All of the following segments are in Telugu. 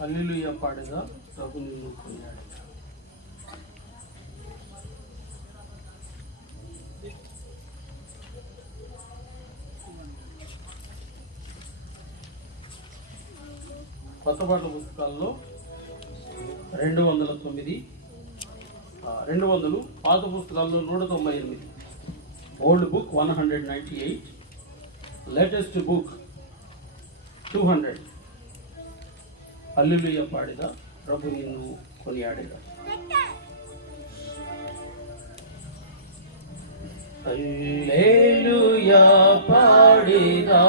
హల్లెలూయా పాడగా ప్రభు నిన్ను కొనియాడగా. కొత్త పాటల పుస్తకాల్లో 209, 200, పాత పుస్తకాల్లో 198, ఓల్డ్ బుక్ 198, లేటెస్ట్ బుక్ 200. హల్లెలూయా పాడిగా ప్రభు నిన్ను కొనియాడగా. హల్లెలూయా పాడిగా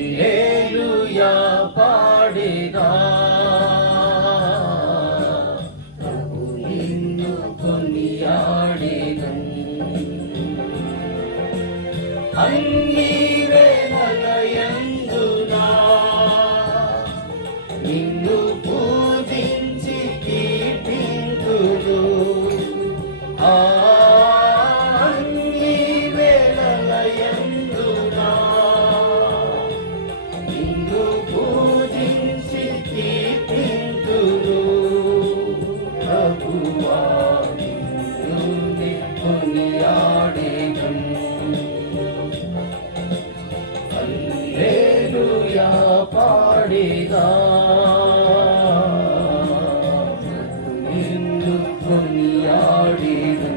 హల్లెలూయా పాడేగా ప్రభు నిన్ను కొనియాడేగా. అన్ని వేళలయందునా నిన్ను పూజించి కీర్తింతును. హల్లెలూయా పాడేగా నిన్ను కొనియాడేగా.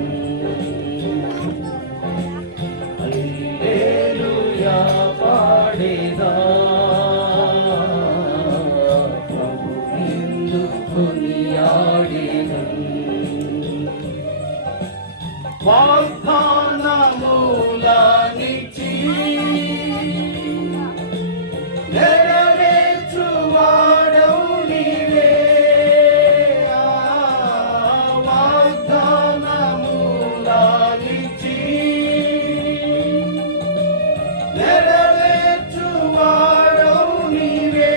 హల్లెలూయా పాడేగా ప్రభు నిన్ను కొనియాడేగా. వాగ్దానములనిచ్చి నెరవేర్చువాడవు నీవే. వాగ్దానములనిచ్చి నెరవేర్చువాడవు నీవే.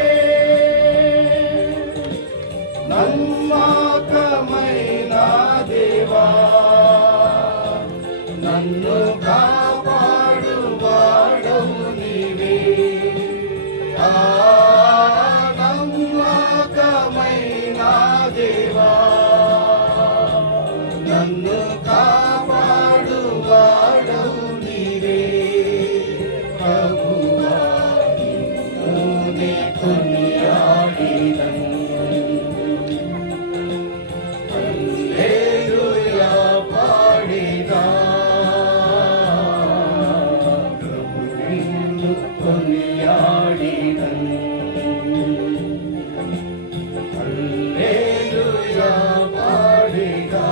నమ్మకమైన దేవా నన్ను కాపాడువాడవు నీవే. నమ్మకమైన దేవా నన్ను కాపాడువాడవు నీవే. ప్రభువా నిన్ను కొనియాడెదను. హల్లెలూయా పాడేగా ప్రభు నిన్ను కొనియాడెదను. హల్లెలూయా పాడేగా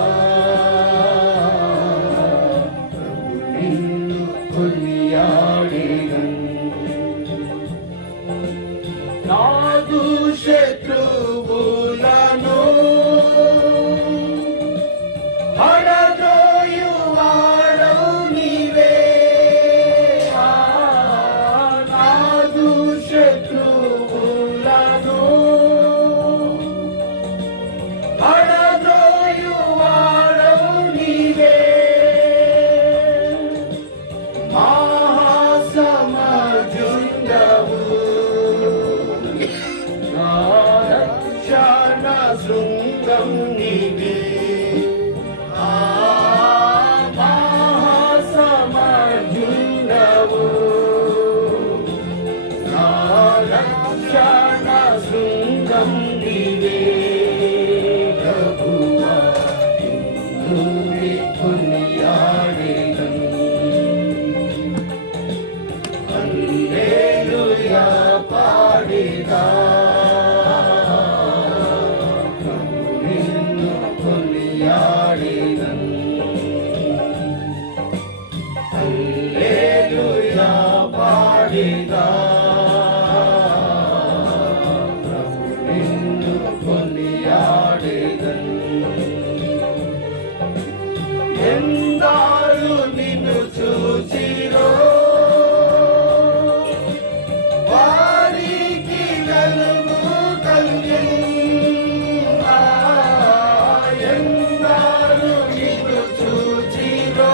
ప్రభు నిన్ను కొనియాడెదను. నాదు శత్రువులను పడద్రోయువాడవు నీవే. నాదు శత్రువులను పడద్రోయువాడవు నీవే. మహాసమర్థుండవు నా రక్షణ శృంగం నీవే. మహాసమర్థుండవు నా రక్షణ శృంగం నీవే. ప్రభువా నిన్ను కొనియాడెదను. హల్లెలూయా పాడేగా ప్రభు నిన్ను కొనియాడెదను. హల్లెలూయా పాడేగా ప్రభు నిన్ను కొనియాడెదను. ఎందారు నిన్ను చూచిరో వారికి వెలుగు కలిగెను. ఎందారు నిన్ను చూచిరో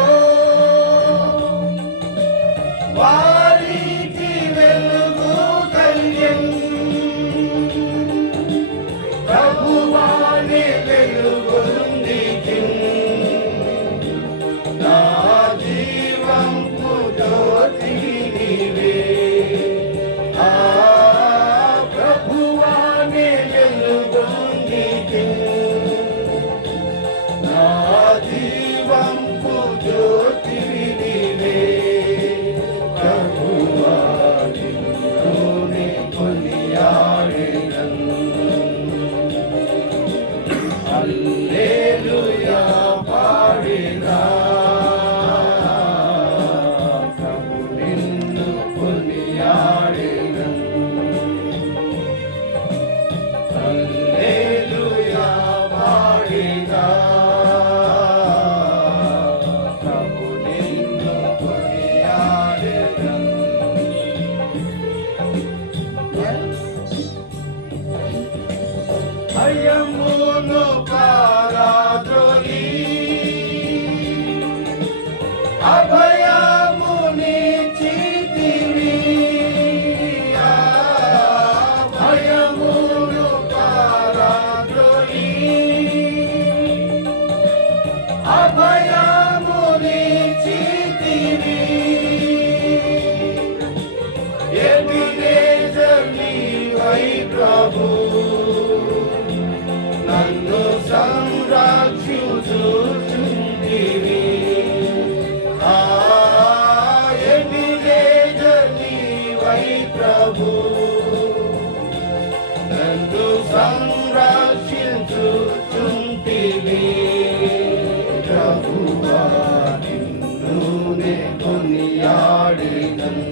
కొనియాడెదన్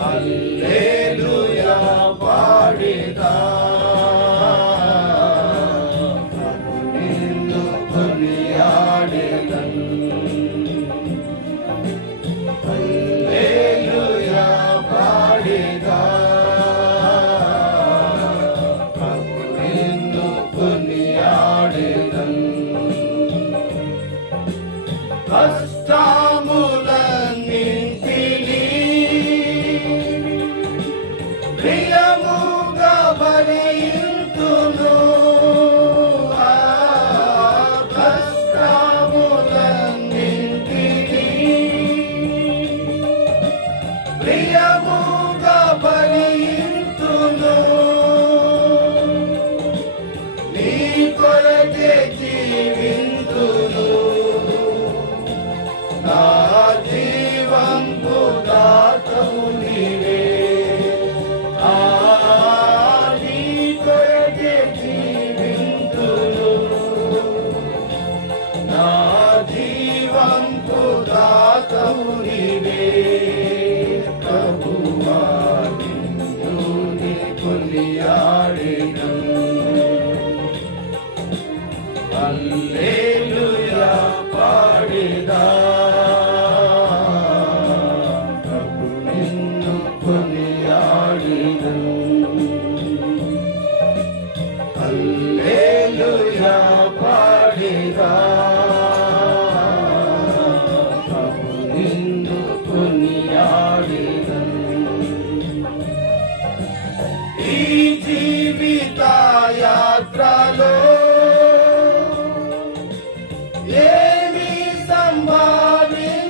హల్లెలూయా పాడెదా నిన్ను కొనియాడెదన్ హల్లెలూయా పాడెదా నిన్ను కొనియాడెదన్ కష్టములన్నింటినీ ప్రియముగా భరింతును కష్టములన్నింటినీ ప్రియముగా భరింతును నీ కొరకే జీవింతును నా జీవంబు దాతవు నీవే నీ కొరకే జీవింతును నా జీవంబు దాతవు నీవే ప్రభువా నిన్ను కొనియాడెదన్ హల్లెలూయా పాడెదా ప్రభు నిన్ను కొనియాడెదన్ హల్లెలూయా పాడెదా ప్రభు నిన్ను కొనియాడెదన్ ఈ జీవిత యాత్రలో ఏమి సంభవించినా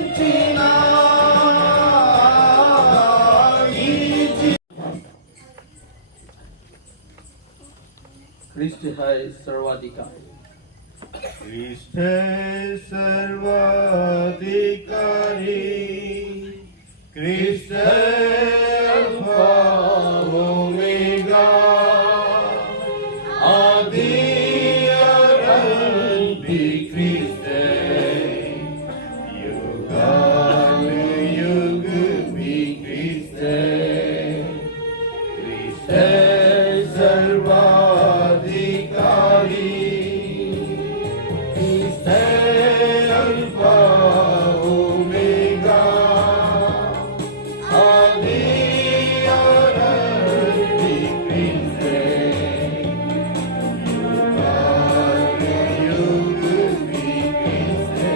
Cristo है Sarbadhikari Cristo Sarbadhikari Cristo Alfa Omega Adi Aranti Cristo Yugalu Yugu Bi Cristo Cristo Sarbadhikari Cristo Alfa Omega Adi Aranti Cristo Yugalu Yugu Bi Cristo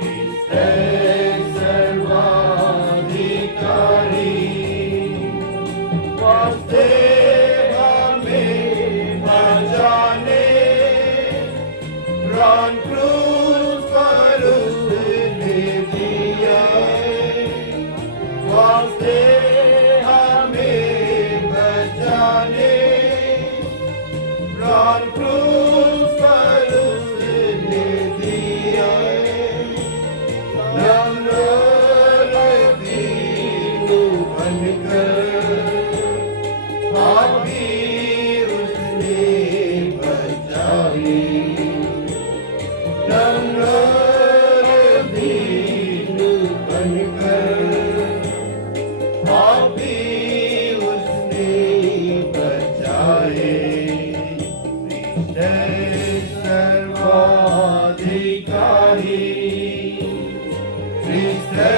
Cristo Sarbadhikari वास्ते हमें बचाने प्राण क्रूस पर उसने दिया वास्ते हमें बचाने प्राण क्रूस पर उसने दिया नम्र दीनु बनकर पापी उसने बचाए नम्र दीनु बनकर पापी उसने बचाए Sarbadhikari Cristo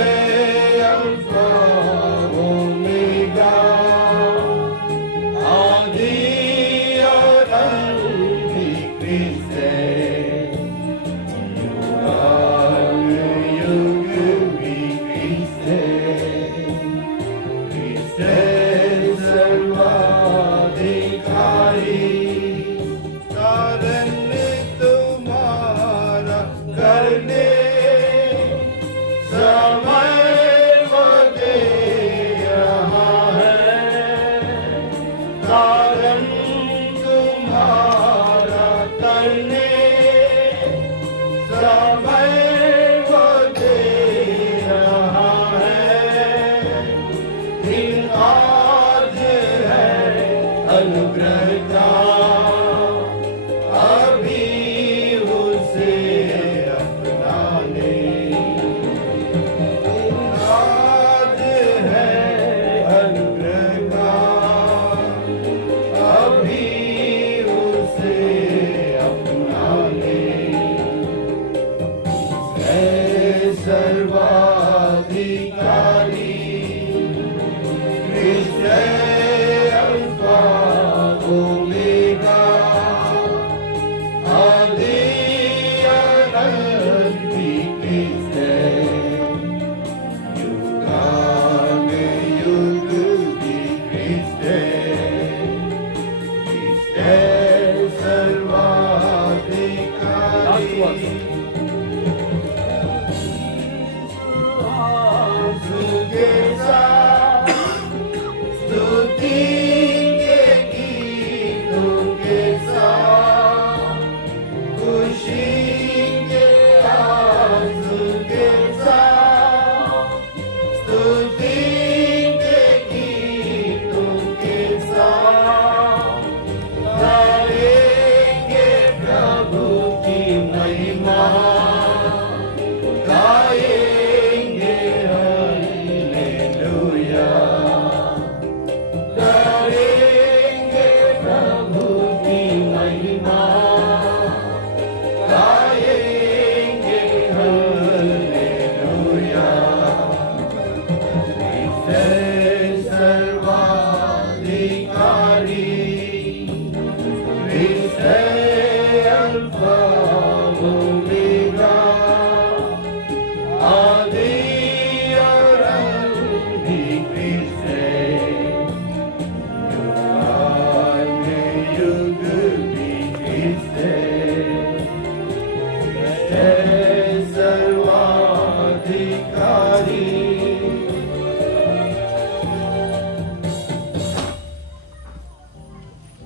Alfa Omega Adi Aranti Cristo Yugalu Yugu Bi Cristo Cristo Sarbadhikari कारण तुम्हारा करने Sarbadhikari Christ Alpha Omega Adi Anand भी Christ युगाने युग भी Christ सर्वाधिकारी के साथ स्तुति के गीतों के साथ खुशी के आंसू के साथ स्तुति के गीतों के साथ गाएंगे प्रभु की महिमा गाएंगे हालेलुया गाएंगे प्रभु की महिमा गाएंगे hallelujah Sarbadhikari Christ Alpha Omega Adi और अंत भी Christ युगाने युग भी Christ सर्वाधिकारी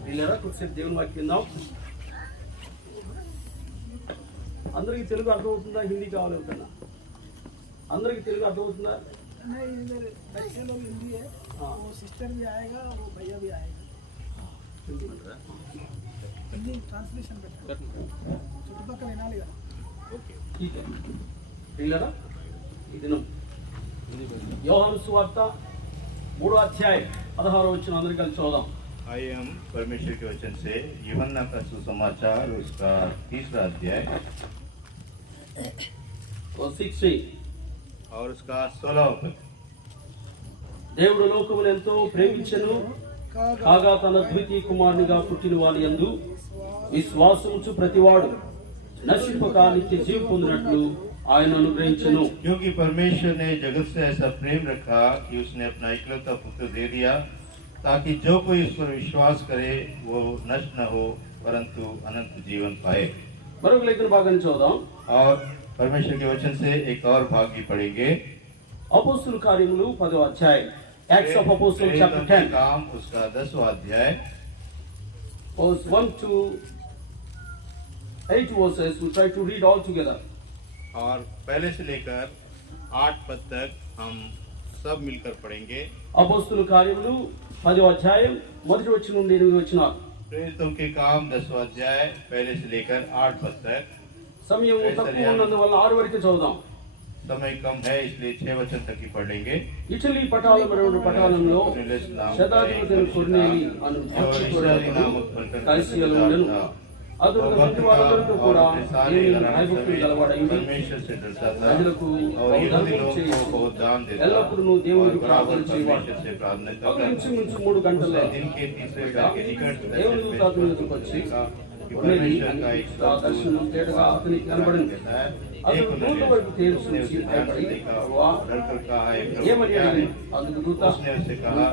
వీళ్ళరా కొద్దిసేపు దేవుని వాక్యం విందాం. అందరికి తెలుగు అర్థమవుతుందా? హిందీ కావాలి అవుతుందా? అందరికి తెలుగు అర్థమవుతుందా? नहीं इधर बच्चे लोग हिंदी है हाँ। वो सिस्टर भी आएगा वो भैया भी आएगा హిందీ అంటారా? हिंदी ट्रांसलेशन పెట్టారు చుట్టుపక్కల వినాలి కదా ఓకే ठीक है. వీళ్ళరా ఈ దినం యోహాను సువార్త 3వ అధ్యాయం 16వ వచనం అందరికీ కలిసి చదువుదాం. आइए हम परमेश्वर के वचन से यूहन्ना का सुसमाचार उसका 3रा अध्याय verse 16. और उसका 16वां पद దేవుడు లోకమును ఎంతో ప్రేమించెను కాగా తన ద్వితీయ కుమారునిగా పుట్టిన వాని యందు విశ్వాసముచు ప్రతివాడు నశింపక నిత్య జీవం పొందినట్లు ఆయన అనుగ్రహించెను. क्योंकि परमेश्वर ने जगत से ऐसा प्रेम रखा कि उसने अपना इकलौता पुत्र दे दिया ताकि जो कोई उस पर विश्वास करे वो नष्ट न हो परंतु अनंत जीवन पाए. మరొక లేఖన భాగాన్ని చదువుదాం. और परमेश्वर के वचन से एक और भाग भी पढ़ेंगे. అపోస్తుల కార్యములు 10వ అధ్యాయం యాక్ట్స్ ఆఫ్ అపోస్టల్స్ చాప్టర్ 10 काम उसका 10वां अध्याय verse 1 to 8 verses. We try to read all together. और पहले से लेकर 8 पद तक हम सब मिलकर पढ़ेंगे. అపోస్తుల కార్యములు 10వ అధ్యాయం మొదటి వచనం నుండి 8వ వచనం. प्रेरितों के काम 10वां अध्याय पहले से लेकर 8 पद तक. సమయం తక్కువ ఉన్నందువల్ల 6 వరకు చదువుదాం. समय कम है इसलिए 6 वचन तक ही पढ़ लेंगे. ఇటలీ పటాలమరొడు పటాలంలో శతాధిపతి కొర్నేలి అను భక్తుడు కైసరియలో ఉండెను. అతడు తన ఇంటి వారందరితో కూడా దేవుని భయభక్తులు గలవాడై ఉండి ప్రజలకు బహుధనము చేసి ఎల్లప్పుడూ దేవునికి ప్రార్థన చేయవాడు. ఒక ఇంచుమించు 3 గంటల్లో దేవుని దూత అతని ఎదురుకు వచ్చి కొర్నేలి అని ఆ దర్శనం తేటగా అతనికి కనబడింది. అతడు దూత వైపు తేల్చి భయపడి ప్రభువా ఏమని అడిగాడు. అందుకు దూత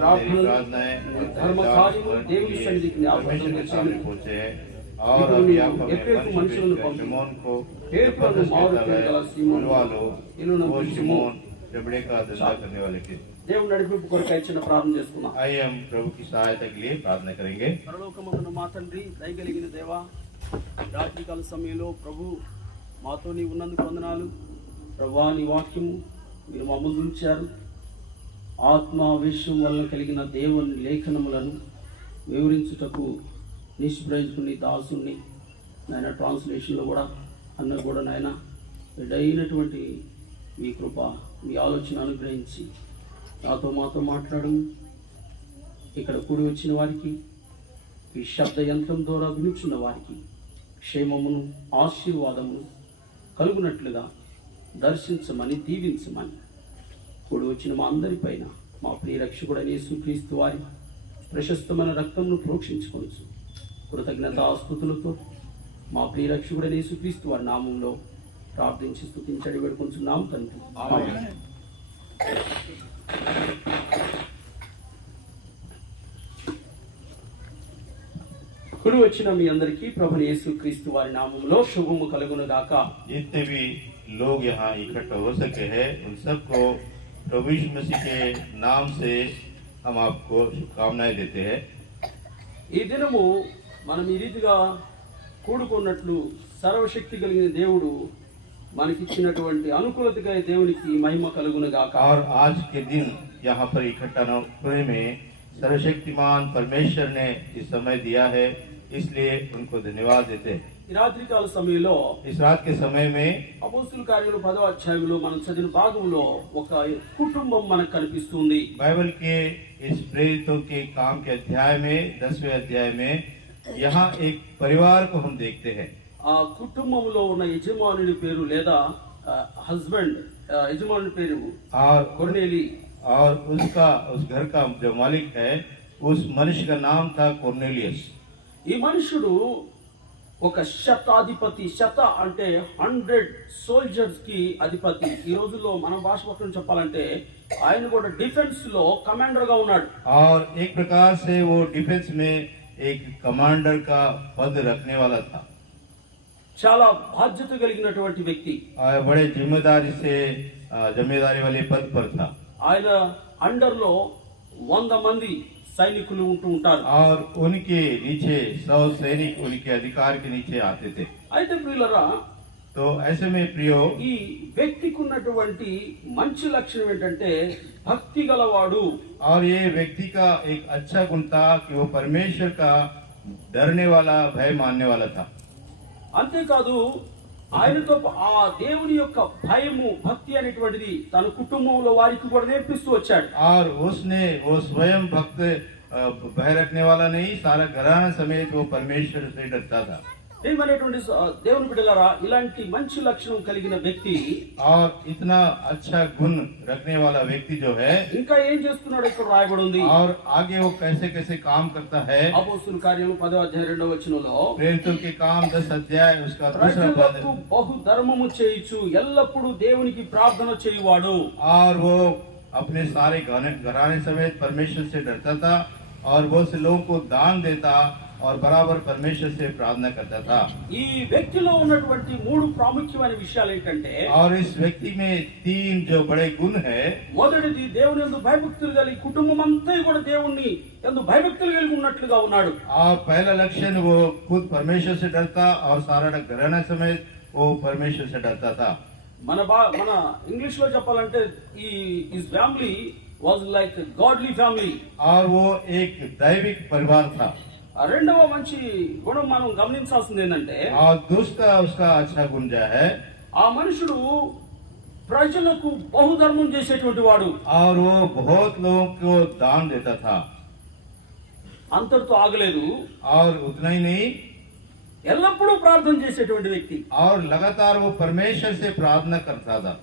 ప్రార్థనలు ధర్మ కార్యములు దేవుని సన్నిధికి జ్ఞాపకం తెచ్చాను. और अब यहाँ पर ఎప్పటికీ మనుషులను शिमोन को పేర్లను మారు గల సీమోను ఇల్లును वो పిలిచిము. शिमोन जबड़े का धंधा करने वाले के. దేవుని నడిపింపు కొరకై చిన్న ప్రార్థన చేసుకున్నాం. आइए हम प्रभु की सहायता के लिए प्रार्थना करेंगे. పరలోకమందున్న మా తండ్రి, దయగలిగిన దేవా, రాత్రికాల సమయంలో ప్రభు మాతో నీ ఉన్నందుకు వందనాలు. ప్రభువా, నీ వాక్యము మీరు మా ముందు ఉంచారు. ఆత్మావేశం వలన కలిగిన దేవుని లేఖనములను వివరించుటకు నిష్ప్రయోజకుని దాసుని నాయన ట్రాన్స్లేషన్లో కూడా అన్న కూడా నాయన బిడ్డైనటువంటి మీ కృప, మీ ఆలోచన అనుగ్రహించి నాతో మాతో మాట్లాడు. ఇక్కడ కూడి వచ్చిన వారికి, ఈ శబ్ద యంత్రం ద్వారా వినుచున్న వారికి క్షేమమును ఆశీర్వాదమును కలుగునట్లుగా దర్శించమని దీవించమని కూడి వచ్చిన మా అందరిపైన మా ప్రియ రక్షకుడైన యేసుక్రీస్తు వారి ప్రశస్తమైన రక్తంను ప్రోక్షించుకొనొచ్చు కృతజ్ఞతాస్తుతులతో మా ప్రియ రక్షకుడైన యేసుక్రీస్తు వారి నామంలో ప్రార్థించి స్తుతించడి వేడుకొంచున్నాం తండ్రి. ఆమేన్. కూడి వచ్చిన మీ అందరికీ ప్రభువైన యేసుక్రీస్తు వారి నామములో శుభము కలుగును గాక. जितने भी लोग यहाँ इकट्ठा हो सके हैं उन सबको प्रभु यीशु मसीह के नाम से हम आपको शुभकामनाएं देते हैं। ఈ దినము మనం ఈ రీతిగా కూడుకున్నట్లు సర్వశక్తి కలిగిన దేవుడు మనకిచ్చినటువంటి అనుకూలతకై దేవునికి మహిమ కలుగును గాక. और आज के दिन यहाँ पर इकट्ठा होने में सर्वशक्तिमान परमेश्वर ने इस समय दिया है, इसलिए उनको धन्यवाद देते हैं। ఈ రాత్రికాల సమయంలో इस रात के समय में అపోస్తుల కార్యాలు 10వ అధ్యాయంలో మనం చదివిన భాగంలో ఒక కుటుంబం మనకు కనిపిస్తుంది. बाइबल के इस प्रेरितों के काम के अध्याय में 10वें अध्याय में यहाँ एक परिवार को हम देखते हैं। ఆ కుటుంబంలో ఉన్న యజమానుడి పేరు లేదా హస్బెండ్ యజమానుడి పేరు और కొర్నేలి. उस घर का जो मालिक है उस मनुष्य का नाम था कोर्नेलियस। ఈ మనుషుడు ఒక శతాధిపతి. శత అంటే 100 సోల్జర్స్ కి అధిపతి. ఈ రోజుల్లో మన భాష పక్కన చెప్పాలంటే ఆయన కూడా డిఫెన్స్ లో కమాండర్ గా ఉన్నాడు. और एक प्रकार से वो डिफेंस में एक कमांडर का पद रखने वाला था। చాలా బాధ్యత కలిగినటువంటి వ్యక్తి. बड़े जिम्मेदारी वाले पद पर था। ఆయన అండర్ లో 100 మంది సైనికులు ఉంటూ ఉంటారు. और उनके नीचे 100 सैनिक उनके अधिकार के नीचे आते थे। అయితే ప్రియులరా, तो ऐसे में प्रियो, ఈ వ్యక్తికి ఉన్నటువంటి మంచి లక్షణం ఏంటంటే భక్తి గలవాడు. और ये व्यक्ति का एक अच्छा गुण था कि वो परमेश्वर का डरने वाला, भय मानने वाला था। అంతేకాదు ఆయనతో ఆ దేవుని యొక్క భయము భక్తి అనేటువంటిది తన కుటుంబంలో వారికి కూడా నేర్పిస్తూ వచ్చాడు. और उसने वो स्वयं भक्त भय रखने वाला नहीं, सारा घराना समेत वो परमेश्वर से डरता था। ఏమనేటువంటి దేవుని బిడ్డలారా, ఇలాంటి మంచి లక్షణం కలిగిన వ్యక్తి और इतना अच्छा गुण रखने वाला व्यक्ति जो है, ఇంకా ఏం చేస్తున్నాడో ఇక్కడ రాయబడి ఉంది. और आगे वो कैसे कैसे काम करता है। అపోస్తుల కార్యము 10వ అధ్యాయం 2వ వచనంలో प्रेरितों के काम 10 अध्याय उसका दूसरा पद, ప్రజలకు బహు ధర్మము చేయుచు ఎల్లప్పుడూ దేవునికి ప్రార్థన చేయువాడు. और वो अपने सारे घराने समेत परमेश्वर से डरता था और वो से लोगों को दान देता और बराबर परमेश्वर से प्रार्थना करता था। ఈ వ్యక్తిలో ఉన్నటువంటి 3 ప్రాముఖ్యమైన విషయాలు ఏంటంటే, और इस व्यक्ति में 3 जो बड़े गुण है। మొదటిది దేవుని యందు భయభక్తులు కలిగి కుటుంబం అంతా కూడా దేవుణ్ణి యందు భయభక్తులు కలిగి ఉన్నట్లుగా ఉన్నాడు. और पहला लक्षण वो खुद परमेश्वर से डरता और सारा घराना समेत वो परमेश्वर से डरता था। మన ఇంగ్లీష్ లో చెప్పాలంటే ఈ his family was like godly family. और वो एक दैविक परिवार था। రెండవ మంచి గుణం మనం గమనించాల్సింది ఏంటంటే, और दूसरा उसका अच्छा गुण जो है, ఆ మనుషుడు ప్రజలకు బహుధర్మం చేసేటువంటి వాడు. और वो बहुत लोगों को दान देता था। అంతటితో ఆగలేదు, और उतना ही नहीं, ఎల్లప్పుడూ ప్రార్థన చేసేటువంటి వ్యక్తి. और लगातार वो परमेश्वर से प्रार्थना करता था।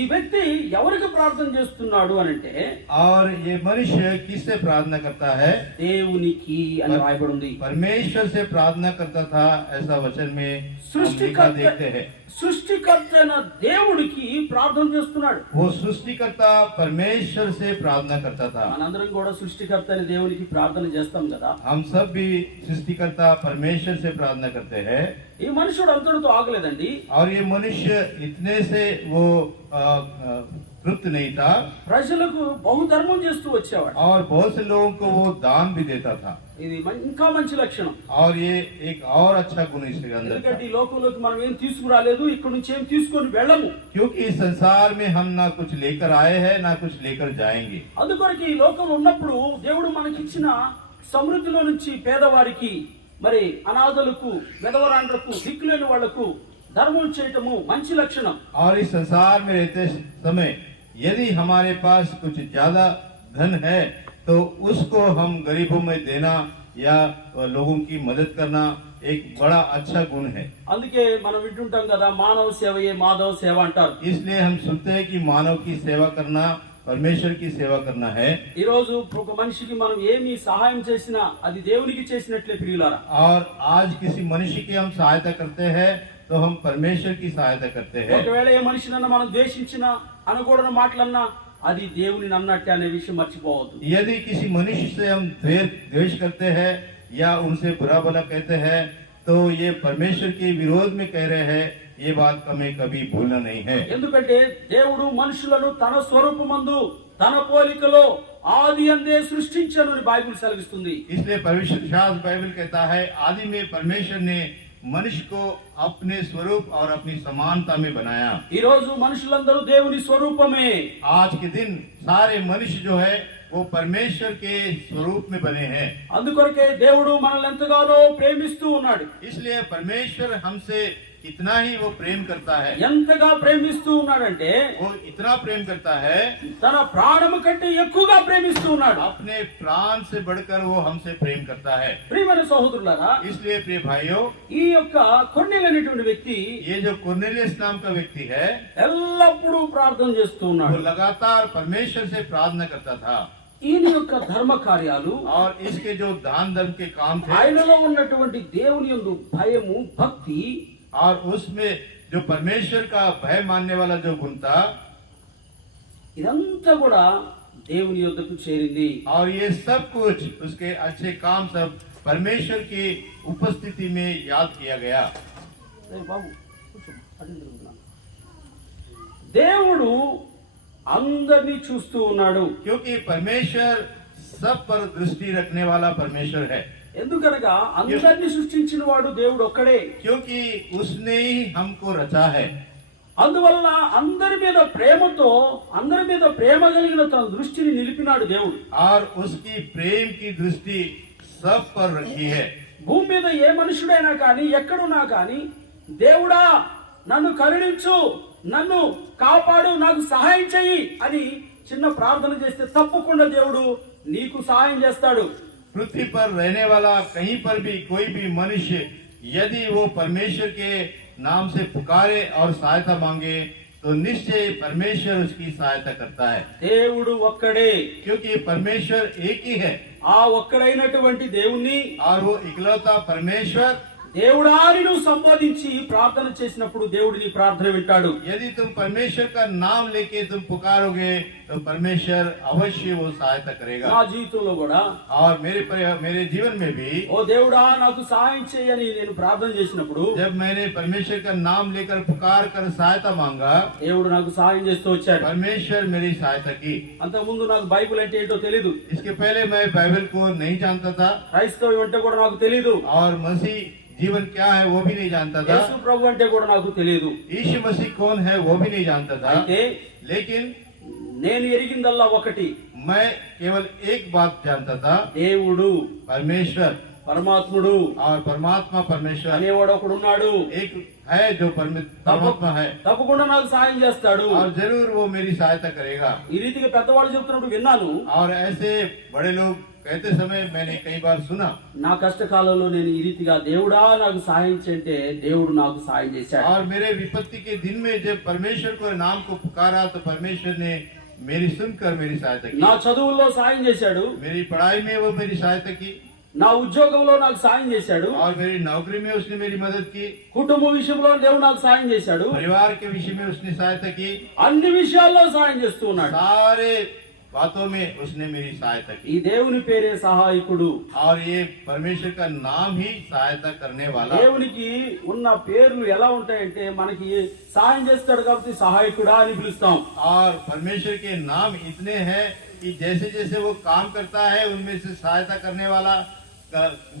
ఈ వ్యక్తి ఎవరికి ప్రార్థన చేస్తున్నాడు అనంటే, और ये मनुष्य किससे प्रार्थना करता है? దేవునికి అని రాయబడి ఉంది. परमेश्वर से प्रार्थना करता था, ऐसा वचन में हम लिखा देखते हैं। సృష్టికర్త అయిన దేవుడికి ప్రార్థన చేస్తున్నాడు. वो सृष्टिकर्ता परमेश्वर से प्रार्थना करता था। మనందరం కూడా సృష్టికర్త అయిన దేవునికి ప్రార్థన చేస్తాం కదా. हम सब भी सृष्टिकर्ता परमेश्वर से प्रार्थना करते हैं। ఈ మనుషుడు అంతటితో ఆగలేదండి. और ये मनुष्य इतने से वो तृप्त नहीं था, ప్రజలకు బహుధర్మం చేస్తూ వచ్చేవాడు. और बहुत से लोगों को वो दान भी देता था। ఇది ఇంకా మంచి లక్షణం. और ये एक और अच्छा गुण इसके अंदर था। ఎందుకంటే ఈ లోకంలోకి మనం ఏం తీసుకురాలేదు, ఇక్కడ నుంచి ఏం తీసుకొని వెళ్ళము. क्योंकि इस संसार में हम ना कुछ लेकर आए हैं ना कुछ लेकर जाएंगे। అందుకొరకు ఈ లోకంలో ఉన్నప్పుడు దేవుడు మనకిచ్చిన సమృద్ధిలో నుంచి పేదవారికి, మరి అనాథలకు, విధవరాండ్రకు, దిక్కులేని వాళ్లకు ధర్మం చేయటము మంచి లక్షణం. और इस संसार में रहते समय यदि हमारे पास कुछ ज्यादा धन है तो उसको हम गरीबों में देना या लोगों की मदद करना एक बड़ा अच्छा गुण है। అందుకే మనం వింటుంటాం కదా, మానవ సేవయే మాధవ సేవ అంటారు. इसलिए हम सुनते हैं कि मानव की सेवा करना परमेश्वर की सेवा करना है। ఈ రోజు ఒక మనిషికి మనం ఏమి సహాయం చేసినా అది దేవునికి చేసినట్లే ప్రియులారా. और आज किसी मनुष्य की हम सहायता करते हैं तो हम परमेश्वर की सहायता करते हैं। ఒకవేళ ఏ మనిషినన్నా మనం ద్వేషించినా అనకూడని మాటలన్నా అది దేవుని అన్నట్టే అనే విషయం మర్చిపోవద్దు. यदि किसी मनुष्य से हम द्वेष करते हैं या उनसे बुरा भला कहते हैं तो ये परमेश्वर के विरोध में कह रहे हैं, ये बात हमें कभी भूलना नहीं है। ఎందుకంటే దేవుడు మనుషులను తన స్వరూపమందు తన పోలికలో ఆది అందే సృష్టించను అని బైబిల్ సెలవిస్తుంది. इसलिए पवित्र शास्त्र बाइबल कहता है, आदि में परमेश्वर ने मनुष्य को अपने स्वरूप और अपनी समानता में बनाया। ఈ రోజు మనుషులందరూ దేవుని స్వరూపమే. आज के दिन सारे मनुष्य जो है वो परमेश्वर के स्वरूप में बने हैं। అందుకొరకే దేవుడు మనల్ని ఎంతగానో ప్రేమిస్తూ ఉన్నాడు. इसलिए परमेश्वर हमसे इतना ही वो प्रेम करता है। ఎంతగా ప్రేమిస్తూ ఉన్నాడంటే वो इतना प्रेम करता है, తన ప్రాణము కంటే ఎక్కువగా ప్రేమిస్తూ ఉన్నాడు. अपने प्राण से बढ़कर वो हमसे प्रेम करता है। ప్రియమైన సహోదరులారా, इसलिए प्रिय भाइयों, ఈ యొక్క కొర్నేలు అనేటువంటి వ్యక్తి ये जो कुरनेलियुस नाम का व्यक्ति है ఎల్లప్పుడూ ప్రార్థన చేస్తూ वो ఉన్నాడు. लगातार परमेश्वर से प्रार्थना करता था। ఈయన యొక్క ధర్మ కార్యాలు, और इसके जो दान धर्म के काम थे ఆయనలో ఉన్నటువంటి దేవుని యందు భయము, భక్తి, और उसमें जो परमेश्वर का भय मानने वाला जो गुण था, ఇదంతా కూడా దేవుని యొద్దకు చేరింది. और ये सब कुछ उसके अच्छे काम सब परमेश्वर की उपस्थिति में याद किया गया। ఏ బాబు, కూర్చో, అటు తిరుగుతున్నా. దేవుడు అందరినీ చూస్తూ ఉన్నాడు. क्योंकि परमेश्वर सब पर दृष्टि रखने वाला परमेश्वर है। ఎందుకనగా అందరినీ సృష్టించిన వాడు దేవుడు ఒక్కడే. क्योंकि उसने ही हमको रचा है। అందువల్ల అందరి మీద ప్రేమతో, అందరి మీద ప్రేమ కలిగిన తన దృష్టిని నిలిపినాడు దేవుడు. और उसकी प्रेम की दृष्टि सब पर रखी है। భూమి మీద ఏ మనుషుడైనా కానీ, ఎక్కడున్నా కానీ, దేవుడా నన్ను కరుణించు, నన్ను కాపాడు, నాకు సహాయం చెయ్యి అని చిన్న ప్రార్థన చేస్తే తప్పకుండా దేవుడు నీకు సహాయం చేస్తాడు. पृथ्वी पर रहने वाला कहीं पर भी कोई भी मनुष्य यदि वो परमेश्वर के नाम से पुकारे और सहायता मांगे तो निश्चय परमेश्वर उसकी सहायता करता है। దేవుడు ఒక్కడే. क्योंकि परमेश्वर एक ही है ఆ ఒక్కడైనటువంటి దేవుణ్ణి, और वो इकलौता परमेश्वर, దేవుడా అని నువ్వు సంబోధించి ప్రార్థన చేసినప్పుడు దేవుడు నీ ప్రార్థన వింటాడు. यदि तुम परमेश्वर का नाम लेके तुम पुकारोगे तो परमेश्वर अवश्य वो सहायता నా करेगा। జీవితంలో కూడా और मेरे जीवन में भी ఓ దేవుడా నాకు సహాయం చేయని నేను ప్రార్థన చేసినప్పుడు जब मैंने परमेश्वर का नाम लेकर पुकार कर सहायता मांगा, దేవుడు నాకు సహాయం చేస్తూ వచ్చాడు. परमेश्वर मेरी सहायता की। అంతకుముందు నాకు బైబిల్ అంటే ఏంటో తెలీదు, इसके पहले मैं बाइबल को नहीं जानता था క్రైస్తవం అంటే కూడా నాకు తెలీదు, और मसीह जीवन क्या है वो भी नहीं जानता था, యేసు ప్రభు అంటే కూడా నాకు తెలియదు. यीशु मसीह कौन है वो भी नहीं जानता था। అయితే लेकिन నేను ఎరిగిందల్లా ఒకటి, मैं केवल एक बात जानता था, దేవుడు, परमेश्वर పరమాత్ముడు और परमात्मा परमेश्वर అనేవాడు ఒకడు ఉన్నాడు. एक है जो परमात्मा है, తప్పకుండా నాకు సహాయం చేస్తాడు. और जरूर वो मेरी सहायता करेगा। ఈ రీతిగా పెద్దవాళ్ళు చెప్తున్నప్పుడు విన్నాను. और ऐसे बड़े लोग कहते समय मैंने कई बार सुना। నా కష్టకాలంలో నేను ఈ రీతిగా దేవుడా నాకు సహాయం చేయంటే దేవుడు నాకు సహాయం చేశాడు. और मेरे विपत्ति के दिन में जब परमेश्वर को नाम को पुकारा तो परमेश्वर ने मेरी सुनकर मेरी सहायता की। నా చదువుల్లో సాయం చేశాడు, मेरी पढ़ाई में वो मेरी सहायता की, నా ఉద్యోగంలో నాకు సాయం చేశాడు, और मेरी नौकरी में उसने मेरी मदद की, కుటుంబ విషయంలో దేవుడు నాకు సాయం చేశాడు. परिवार के विषय में उसने सहायता की, అన్ని విషయాల్లో సాయం చేస్తూ ఉన్నాడు. सारे बातों में उसने मेरी सहायता की। ఈ దేవుని పేరే సహాయకుడు. और ये परमेश्वर का नाम ही सहायता करने वाला। దేవునికి ఉన్న పేర్లు ఎలా ఉంటాయంటే మనకి సాయం చేస్తాడు కాబట్టి సహాయకుడా అని పిలుస్తాం. और परमेश्वर के नाम इतने हैं कि जैसे जैसे वो काम करता है उनमें से सहायता करने वाला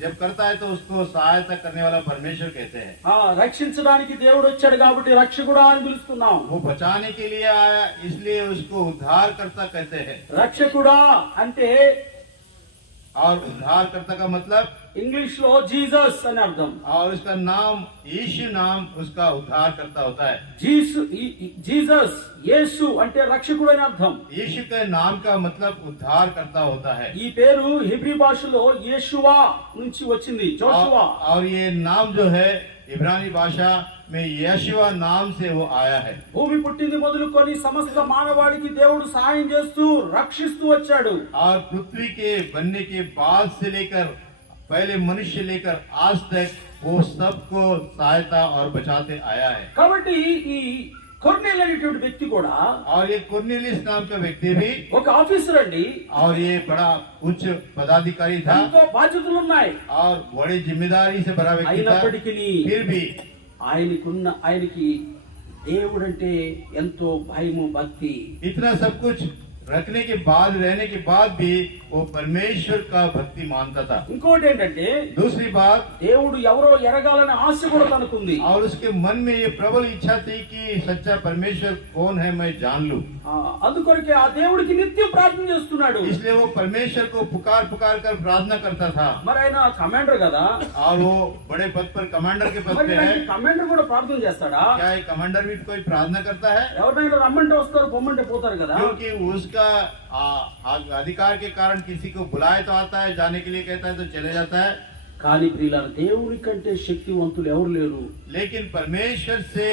जब करता है तो उसको सहायता करने वाला परमेश्वर कहते हैं। రక్షించడానికి దేవుడు వచ్చాడు కాబట్టి రక్షకుడా అని పిలుస్తున్నాం. वो बचाने के लिए आया इसलिए उसको उद्धार करता कहते हैं। రక్షకుడా అంటే और उद्धारकर्ता का मतलब ఇంగ్లీష్ లో జీసస్ అని అర్థం. और उसका नाम यीशु नाम उसका उद्धारकर्ता होता है। జీసస్ యేసు అంటే రక్షకుడు అని అర్థం. यीशु के नाम का मतलब उद्धारकर्ता होता है। ఈ పేరు హెబ్రీ భాషలో యేషువా నుంచి వచ్చింది, జోషువా. और ये नाम जो है इब्रानी भाषा में यशुआ नाम से वो आया है। భూమి పుట్టింది మొదలుకొని సమస్త మానవాళికి దేవుడు సహాయం చేస్తూ రక్షిస్తూ వచ్చాడు. और पृथ्वी के बनने के बाद से लेकर पहले मनुष्य लेकर आज तक वो सबको सहायता और बचाते आया है। కాబట్టి ఈ కొర్నేలి అనేటువంటి వ్యక్తి కూడా, और ये कुरनेलियुस नाम का व्यक्ति भी ఒక ఆఫీసర్ అండి. और ये बड़ा उच्च पदाधिकारी था ఎంతో బాధ్యతలు ఉన్నాయి. और बड़ी जिम्मेदारी से भरा व्यक्ति था। అయినప్పటికీ फिर भी ఆయనకి దేవుడంటే ఎంతో భయము, భక్తి. इतना सब कुछ रखने के बाद रहने के बाद भी वो परमेश्वर का भक्ति मानता था। ఇంకోటి ఏంటంటే दूसरी बात, దేవుడు ఎవరో ఎరగాలనే ఆశ కూడా తనకుంది. और उसके मन में ये प्रबल इच्छा थी कि सच्चा परमेश्वर कौन है मैं जान लूं। అందుకొరకే ఆ దేవుడికి నిత్యం ప్రార్థన చేస్తున్నాడు. इसलिए वो परमेश्वर को पुकार पुकार कर प्रार्थना करता था। మరి ఆయన కమాండర్ కదా, और वो बड़े पद पर कमांडर के पद మరి पे है। కమాండర్ కూడా ప్రార్థన చేస్తాడా? क्या ये कमांडर भी कोई प्रार्थना करता है? ఎవరైనా రమ్మంటే వస్తారు, పొమ్మంటే పోతారు కదా. क्योंकि उसका अधिकार के कारण किसी को बुलाए तो आता है, जाने के लिए कहता है तो चले जाता है। కానీ ప్రియులారా, దేవుని కంటే శక్తివంతులు ఎవరు లేరు. लेकिन परमेश्वर से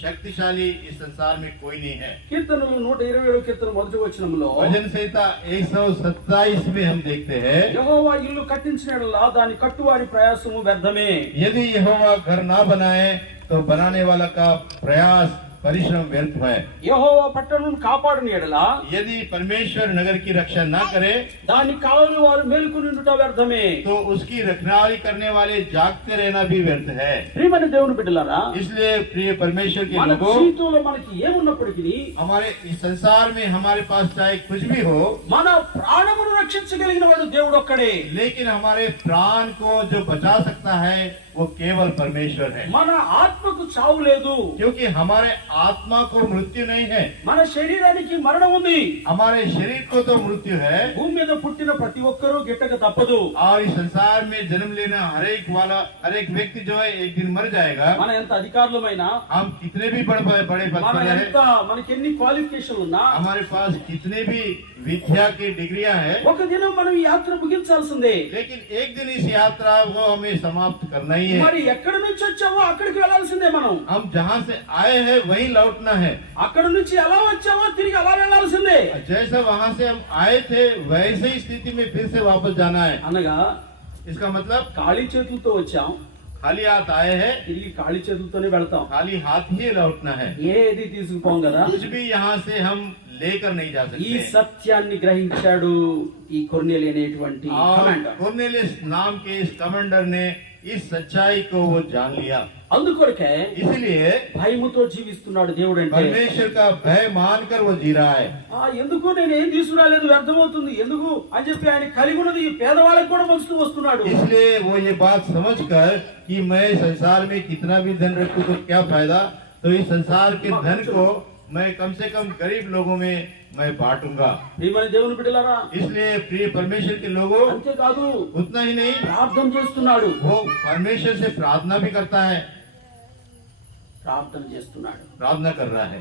शक्तिशाली इस संसार में कोई नहीं है। కీర్తనలు 127 కీర్తన మొదటి వచనంలో भजन संहिता 127 में हम देखते हैं, యెహోవా ఇల్లు కట్టించిన యెడల దాని కట్టువారి ప్రయాసము వ్యర్థమే. यदि यहोवा घर ना बनाए तो बनाने वाला का प्रयास परिश्रम व्यर्थ है। యెహోవా పట్టణం కాపాడని యెడల यदि परमेश्वर नगर की रक्षा न करे దాన్ని కావలి వారు మేలుకొని ఉండుట వ్యర్థమే. तो उसकी रखवाली करने वाले जागते रहना भी व्यर्थ है। ప్రియమైన దేవుని బిడ్డలారా, इसलिए प्रिय परमेश्वर के మన लोगों, జీవితంలో మనకి ఏమున్నప్పటికీ हमारे इस संसार में हमारे पास चाहे कुछ भी हो, మన ప్రాణమును రక్షించగలిగిన వాడు దేవుడు ఒక్కడే. लेकिन हमारे प्राण को जो बचा सकता है वो केवल परमेश्वर है। మన ఆత్మకు చావు లేదు. क्योंकि हमारे आत्मा को मृत्यु नहीं है, మన శరీరానికి మరణం ఉంది. हमारे शरीर को तो मृत्यु है। భూమి మీద పుట్టిన ప్రతి ఒక్కరూ గిట్టక తప్పదు. और इस संसार में जन्म लेना हर एक व्यक्ति जो है एक दिन मर जाएगा। మన ఎంత అధికారులమైనా, हम कितने भी बड़े पद మన पर ఎంత रहे, మనకి ఎన్ని క్వాలిఫికేషన్ ఉన్నా, हमारे पास कितने भी विद्या की डिग्रियां हैं, ఒక దినం మనం ఈ యాత్ర ముగించాల్సిందే. लेकिन एक दिन इस यात्रा को हमें समाप्त करना ही है। మరి ఎక్కడి నుంచి వచ్చామో అక్కడికి వెళ్ళాల్సిందే. మనం हम जहाँ से आए हैं वहीं लौटना है। అక్కడ నుంచి ఎలా వచ్చామో తిరిగి అలా వెళ్ళాల్సిందే. जैसा वहाँ से हम आए थे वैसे ही स्थिति में फिर से वापस जाना है। అనగా इसका मतलब ఖాళీ చేతులతో వచ్చాం, खाली हाथ आए हैं, తిరిగి ఖాళీ చేతులతోనే వెళ్తాం. खाली हाथ ही लौटना है। ఏది తీసుకుపోం కదా. कुछ भी यहाँ से हम लेकर नहीं जा ఈ सकते। సత్యాన్ని గ్రహించాడు ఈ కొర్నేలి అనేటువంటి और కమాండర్. कोर्नेलियस नाम के इस कमांडर ने इस सच्चाई को वो जान लिया। అందుకొరకే इसलिए భయముతో జీవిస్తున్నాడు దేవుడు అంటే. परमेश्वर का भय मानकर वो जी रहा है। ఎందుకు నేను ఏం తీసుకురాలేదు, వ్యర్థమవుతుంది ఎందుకు అని చెప్పి ఆయన కలిగి ఉన్నది ఈ పేదవాళ్ళకి కూడా పంచుతూ వస్తున్నాడు. इसलिए वो ये बात समझकर कि मैं संसार में कितना भी धन रखूं तो क्या फायदा, तो इस संसार के धन को मैं कम से कम गरीब लोगों में मैं बांटूंगा। ప్రియమైన దేవుని బిడ్డలారా, इसलिए प्रिय परमेश्वर के लोगों, అంతేకాదు उतना ही नहीं, ప్రార్థన చేస్తున్నాడు. वो परमेश्वर से प्रार्थना भी करता है, ప్రార్థన చేస్తున్నాడు. प्रार्थना कर रहा है।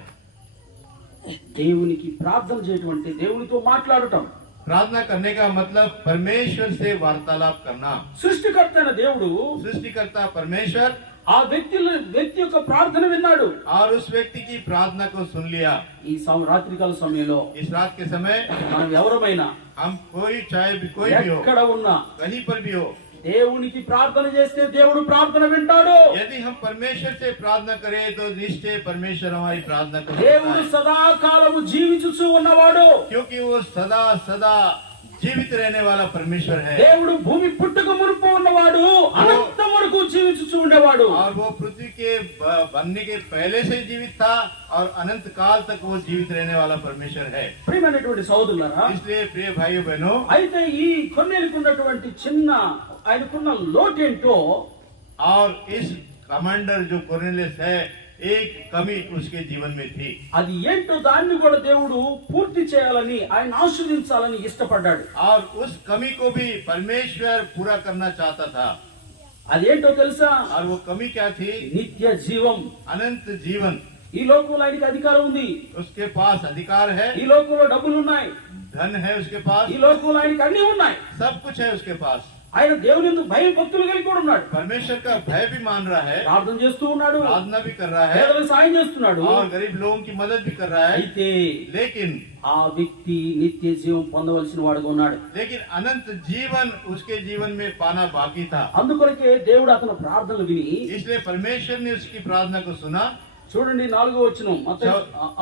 దేవునికి ప్రార్థన చేయటం అంటే దేవునితో మాట్లాడటం. प्रार्थना करने का मतलब परमेश्वर से वार्तालाप करना। సృష్టికర్త అయిన దేవుడు सृष्टिकर्ता परमेश्वर ఆ వ్యక్తి యొక్క ప్రార్థన విన్నాడు. और उस व्यक्ति की प्रार्थना को सुन लिया। ఈ రాత్రికాల సమయంలో इस रात के समय మనం ఎవరమైనా हम चाहे भी कोई भी हो, ఎక్కడ ఉన్నా कहीं पर भी हो, దేవునికి ప్రార్థన చేస్తే దేవుడు ప్రార్థన వింటాడు. यदि हम परमेश्वर से प्रार्थना करें तो निश्चय परमेश्वर हमारी प्रार्थना को सुनता దేవుడు है। సదాకాలము జీవించుచూ ఉన్నవాడు. क्योंकि वो सदा सदा जीवित रहने वाला परमेश्वर है। దేవుడు భూమి పుట్టుక మునుపు ఉన్నవాడు, అనంతం వరకు జీవించుచూ ఉండేవాడు. और वो पृथ्वी के बनने के पहले से जीवित था और अनंत काल तक वो जीवित रहने वाला परमेश्वर है। ప్రియమైనటువంటి సోదరులారా, इसलिए प्रिय भाइयों बहनों, అయితే ఈ కొన్నేళ్ళకు ఉన్నటువంటి చిన్న ఆయనకున్న లోటేంటో और इस कमांडर जो कोर्नेलियस है एक कमी उसके जीवन में थी। అది ఏంటో దాన్ని కూడా దేవుడు పూర్తి చేయాలని ఆయన ఆశీర్వదించాలని ఇష్టపడ్డాడు. और उस कमी को भी परमेश्वर पूरा करना चाहता था। అదేంటో తెలుసా? और वो कमी क्या थी? నిత్య జీవం. अनंत जीवन। ఈ లోకంలో ఆయనకి అధికారం ఉంది, उसके पास अधिकार है, ఈ లోకంలో డబ్బులు ఉన్నాయి, धन है उसके पास, ఈ లోకంలో ఆయనకి అన్ని ఉన్నాయి. सब कुछ है उसके पास। ఆయన దేవుని యందు భయం భక్తులు కలిగి కూడా ఉన్నాడు. परमेश्वर का भय भी मान रहा है, ప్రార్థన చేస్తూ ఉన్నాడు, प्रार्थना भी कर रहा है, పేదలకు సాయం చేస్తున్నాడు. और गरीब लोगों की मदद भी कर रहा है। అయితే लेकिन ఆ వ్యక్తి నిత్య జీవం పొందవలసిన వాడుగా ఉన్నాడు. अनंत जीवन उसके जीवन में पाना बाकी था। అందుకొరకే దేవుడు అతని ప్రార్థనలు విని, इसलिए परमेश्वर ने उसकी प्रार्थना को सुना। చూడండి 4వ వచనం, మత్తయి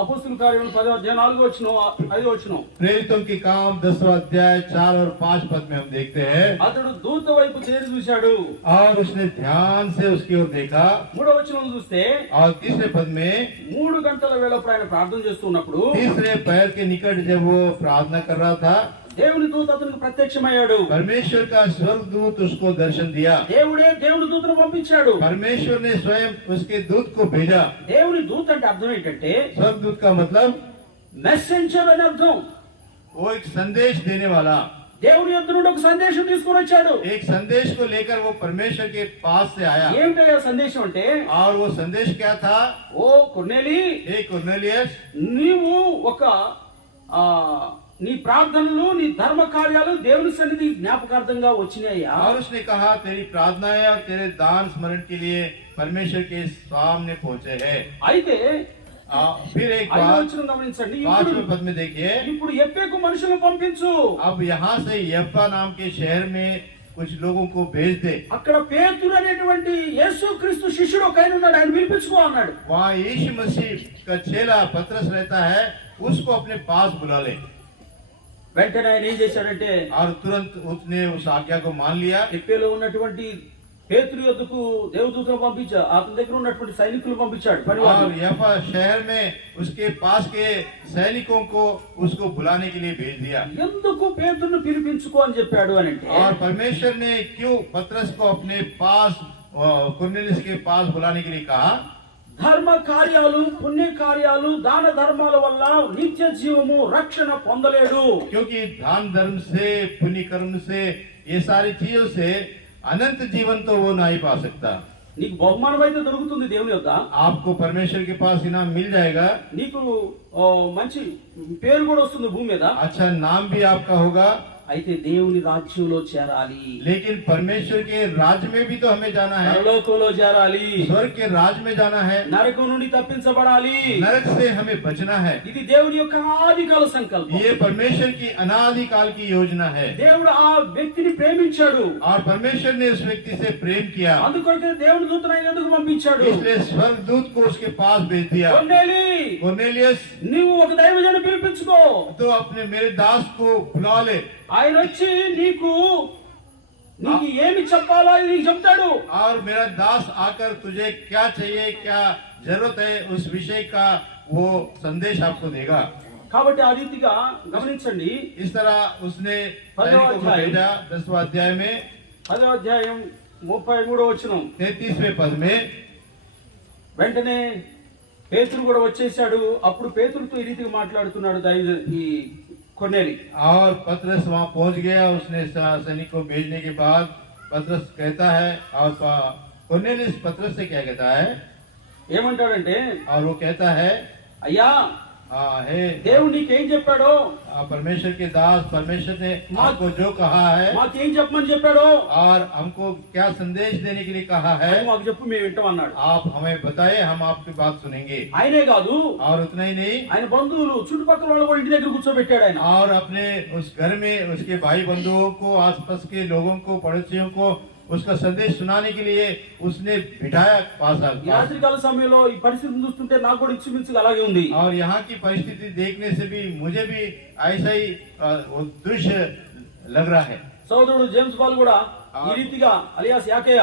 అపోస్తలుల కార్యములు 10వ అధ్యాయం 4వ వచనం 5వ వచనం. प्रेरितों की काम 10वां अध्याय 4 और 5 पद में हम देखते हैं। అతడు దూత వైపు తేరి చూశాడు. और उसने ध्यान से उसकी ओर देखा। 3వ వచనం చూస్తే, और तीसरे पद में 3 గంటల వేళప్పుడు ఆయన ప్రార్థన చేస్తున్నప్పుడు तीसरे पैर के निकट जब वो प्रार्थना कर रहा था, దేవుని దూత అతనికి ప్రత్యక్షమయ్యాడు. परमेश्वर का स्वर्गदूत उसको दर्शन दिया। దేవుడే దేవుని దూతను పంపించాడు. परमेश्वर ने स्वयं उसके दूत को भेजा। దేవుని దూత అంటే అర్థం ఏంటంటే स्वर्गदूत का मतलब మెసెంజర్ అని అర్థం. वो एक संदेश देने वाला। దేవుని యొద్ద నుండి ఒక సందేశం తీసుకొని వచ్చాడు. एक संदेश को लेकर वो परमेश्वर के पास से आया। ఏమిటయ్యా సందేశం అంటే, और वो संदेश क्या था? ఓ కొర్నేలి, हे कुरनेलियस, నీవు ఒక నీ ప్రార్థనలు నీ ధర్మ కార్యాలు దేవుని సన్నిధి జ్ఞాపకార్థంగా వచ్చినాయ్యా. और उसने कहा तेरी प्रार्थनाएं और तेरे दान स्मरण के लिए परमेश्वर के सामने पहुंचे हैं। అయితే फिर एक 5వ बात వచనం గమనించండి. 5वें पद में देखिए। ఇప్పుడు ఎప్పేకు మనుషులను పంపించు. अब यहाँ से यप्पा नाम के शहर में कुछ लोगों को भेज दे। అక్కడ పేతురు అనేటువంటి యేసుక్రీస్తు శిష్యుడు ఒక ఆయన ఉన్నాడు, ఆయన పిలిపించుకో అన్నాడు. वहाँ यीशु मसीह का चेला पतरस रहता है, उसको अपने पास बुला ले। వెంటనే ఆయన ఏం చేశాడంటే, और तुरंत उसने उस आज्ञा को मान लिया। తిప్పేలో ఉన్నటువంటి పేతురు యొద్దకు దేవదూతను పంపించాడు, అతని దగ్గర ఉన్నటువంటి సైనికులు పంపించాడు. और यप्पा शहर में उसके पास के सैनिकों को उसको बुलाने के लिए भेज दिया। ఎందుకు పేతురును పిలిపించుకో అని చెప్పాడు అని అంటే, और परमेश्वर ने क्यों पतरस को अपने पास कुरनेलियस के पास बुलाने के लिए कहा? ధర్మ కార్యాలు, పుణ్య కార్యాలు, దాన ధర్మాల వల్ల నిత్య జీవము రక్షణ పొందలేడు. क्योंकि दान धर्म से, पुण्य कर्म से, ये सारी चीजों से अनंत जीवन तो वो नहीं पा सकता। నీకు బహుమానం అయితే దొరుకుతుంది దేవుని యొక్క, आपको परमेश्वर के पास इनाम मिल जाएगा, నీకు మంచి పేరు కూడా వస్తుంది భూమి మీద. अच्छा नाम भी आपका होगा। అయితే దేవుని రాజ్యంలో చేరాలి, लेकिन परमेश्वर के राज्य में भी तो हमें जाना है, పరలోకంలో చేరాలి, स्वर्ग के राज्य में जाना है, నరకం నుండి తప్పించబడాలి. नरक से हमें बचना है। ఇది దేవుని యొక్క ఆదికాల సంకల్పం. ये परमेश्वर की अनादिकाल की योजना है। దేవుడు ఆ వ్యక్తిని ప్రేమించాడు, और परमेश्वर ने उस व्यक्ति से प्रेम किया, అందుకొరకే దేవుని దూతను ఆయన ఎందుకు పంపించాడు. इसलिए स्वर्गदूत को उसके पास भेज दिया। కొర్నేలి, कुरनेलियस, నువ్వు ఒక దైవజనుని పిలిపించుకో. तो अपने मेरे दास को बुला ले। ఆయన వచ్చి నీకు ఏమి చెప్పాలో అది నీకు చెప్తాడు. और मेरा दास आकर तुझे क्या चाहिए, क्या जरूरत है, उस विषय का वो संदेश आपको देगा। కాబట్టి ఆ రీతిగా గమనించండి. इस तरह उसने 10वां सैनिकों को अध्याय। भेजा। 10वां अध्याय में 10వ అధ్యాయం 33వ వచనం. 33वें पद में వెంటనే పేతురు కూడా వచ్చేసాడు. అప్పుడు పేతురుతో ఈ రీతిగా మాట్లాడుతున్నాడు ఈ కొర్నేలి. और पतरस वहां पहुंच गया। उसने सैनिक को भेजने के बाद पतरस कहता है, और कुरनेलियस पतरस से क्या कहता है? ఏమంటాడంటే, और वो कहता है, అయ్యా हे దేవుడు నీకేం చెప్పాడో, परमेश्वर के दास, परमेश्वर ने आपको जो कहा है మాకేం చెప్పమని చెప్పాడో और हमको क्या संदेश देने के लिए कहा है, మాకు చెప్పు, మేము వింటాం అన్నాడు. आप हमें बताए, हम आपकी बात सुनेंगे। ఆయనే కాదు, और उतना ही नहीं, ఆయన బంధువులు చుట్టుపక్కల వాళ్ళు కూడా ఇంటి దగ్గర కూర్చోబెట్టాడు ఆయన. और अपने उस घर में उसके भाई बंधुओं को, आसपास के लोगों को, पड़ोसियों को उसका संदेश सुनाने के लिए उसने बिठाया पास। ఈ రాత్రికాల సమయంలో ఈ పరిస్థితిని చూస్తుంటే నాకు కూడా ఇంచుమించుగా అలాగే ఉంది. और यहाँ की परिस्थिति देखने से भी मुझे भी ऐसा ही वो दृश्य लग रहा है। సోదరుడు జేమ్స్ పాల్ కూడా ఈ రీతిగా అలియాస్ యాకయ్య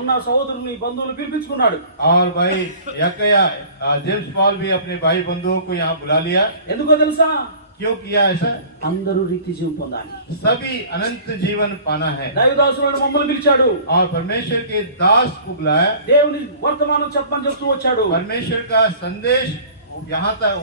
ఉన్న సహోదరుని బంధువులు పిలిపించుకున్నాడు. और भाई याकया जेम्स पॉल भी अपने भाई बंधुओं को यहाँ बुला लिया। ఎందుకో తెలుసా? क्यों किया ऐसा? అందరూ రీతి జీవం పొందాలి. सभी अनंत जीवन पाना है దైవదాసులను మమ్మల్ని పిలిచాడు. और परमेश्वर के दास को बुलाया. దేవుని వర్తమానం చెప్పమని చెప్తూ వచ్చాడు. परमेश्वर का संदेश यहाँ तक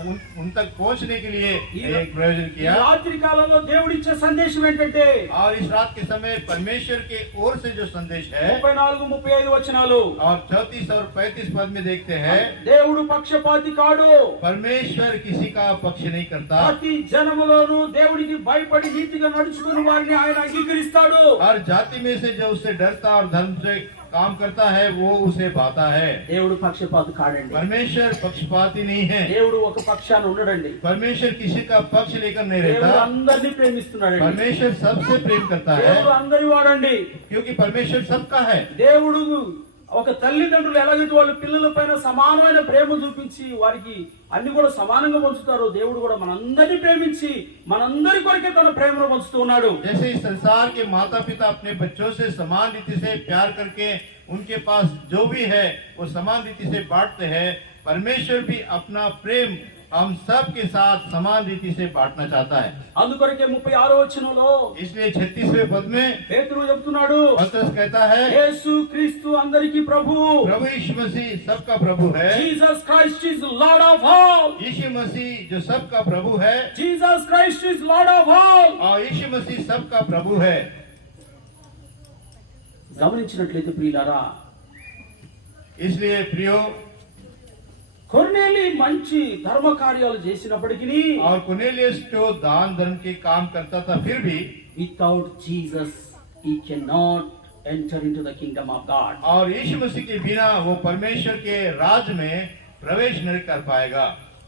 उन तक पहुँचने के लिए एक प्रयोजन ఈ किया. రాత్రి కాలంలో దేవుడిచ్చే సందేశం ఏంటంటే और इस रात के समय परमेश्वर के ओर से जो संदेश है 34-35 వచనాలు. और 34 और 35 पद में देखते हैं, దేవుడు పక్షపాతి కాడు. परमेश्वर किसी का पक्ष नहीं करता. ప్రతి జనములోను దేవుడికి భయపడి నీతిగా నడుచుకుని వారిని ఆయన అంగీకరిస్తాడు. हर जाति में से जो उससे डरता और धर्म से काम करता है वो उसे भाता है. దేవుడు పక్షపాతి కాడండి. परमेश्वर पक्षपाती नहीं है. దేవుడు ఒక పక్షాన ఉండడండి. परमेश्वर किसी का पक्ष लेकर नहीं దేవుడు रहता. అందరినీ ప్రేమిస్తున్నాడండి. परमेश्वर सबसे प्रेम करता है దేవుడు అందరి వాడండి. क्योंकि परमेश्वर सबका है. దేవుడు ఒక తల్లిదండ్రులు ఎలాగైతే వాళ్ళ పిల్లల పైన సమానమైన ప్రేమ చూపించి వారికి అన్ని కూడా సమానంగా పంచుతారో దేవుడు కూడా మనందరినీ ప్రేమించి మనందరి కొరకే తన ప్రేమను పంచుతూ ఉన్నాడు. जैसे इस संसार के माता पिता अपने बच्चों से समान रीति से प्यार करके उनके पास जो भी है वो समान रीति से बांटते हैं, परमेश्वर भी अपना प्रेम हम सब के साथ समान रीति से बांटना चाहता है. అందుకొరకే 36వ వచనంలో इसलिए 36वें पद में పేతురు చెప్తున్నాడు, पतरस कहता है, యేసు క్రీస్తు అందరికీ ప్రభువు. प्रभु यीशु मसीह सबका प्रभु है. Jesus Christ is Lord of all. यीशु मसीह जो सबका प्रभु है Jesus Christ is Lord of all. और यीशु मसीह सबका प्रभु है. గమనించినట్లయితే ప్రియులారా, इसलिए प्रियो, కొర్నేలి మంచి ధర్మ కార్యాలు చేసినప్పటికీ और कुर्नेलियस जो दान धर्म के काम करता था फिर भी without Jesus he cannot enter into the kingdom of God. और यीशु मसीह के बिना वो परमेश्वर के राज में प्रवेश नहीं कर पाएगा.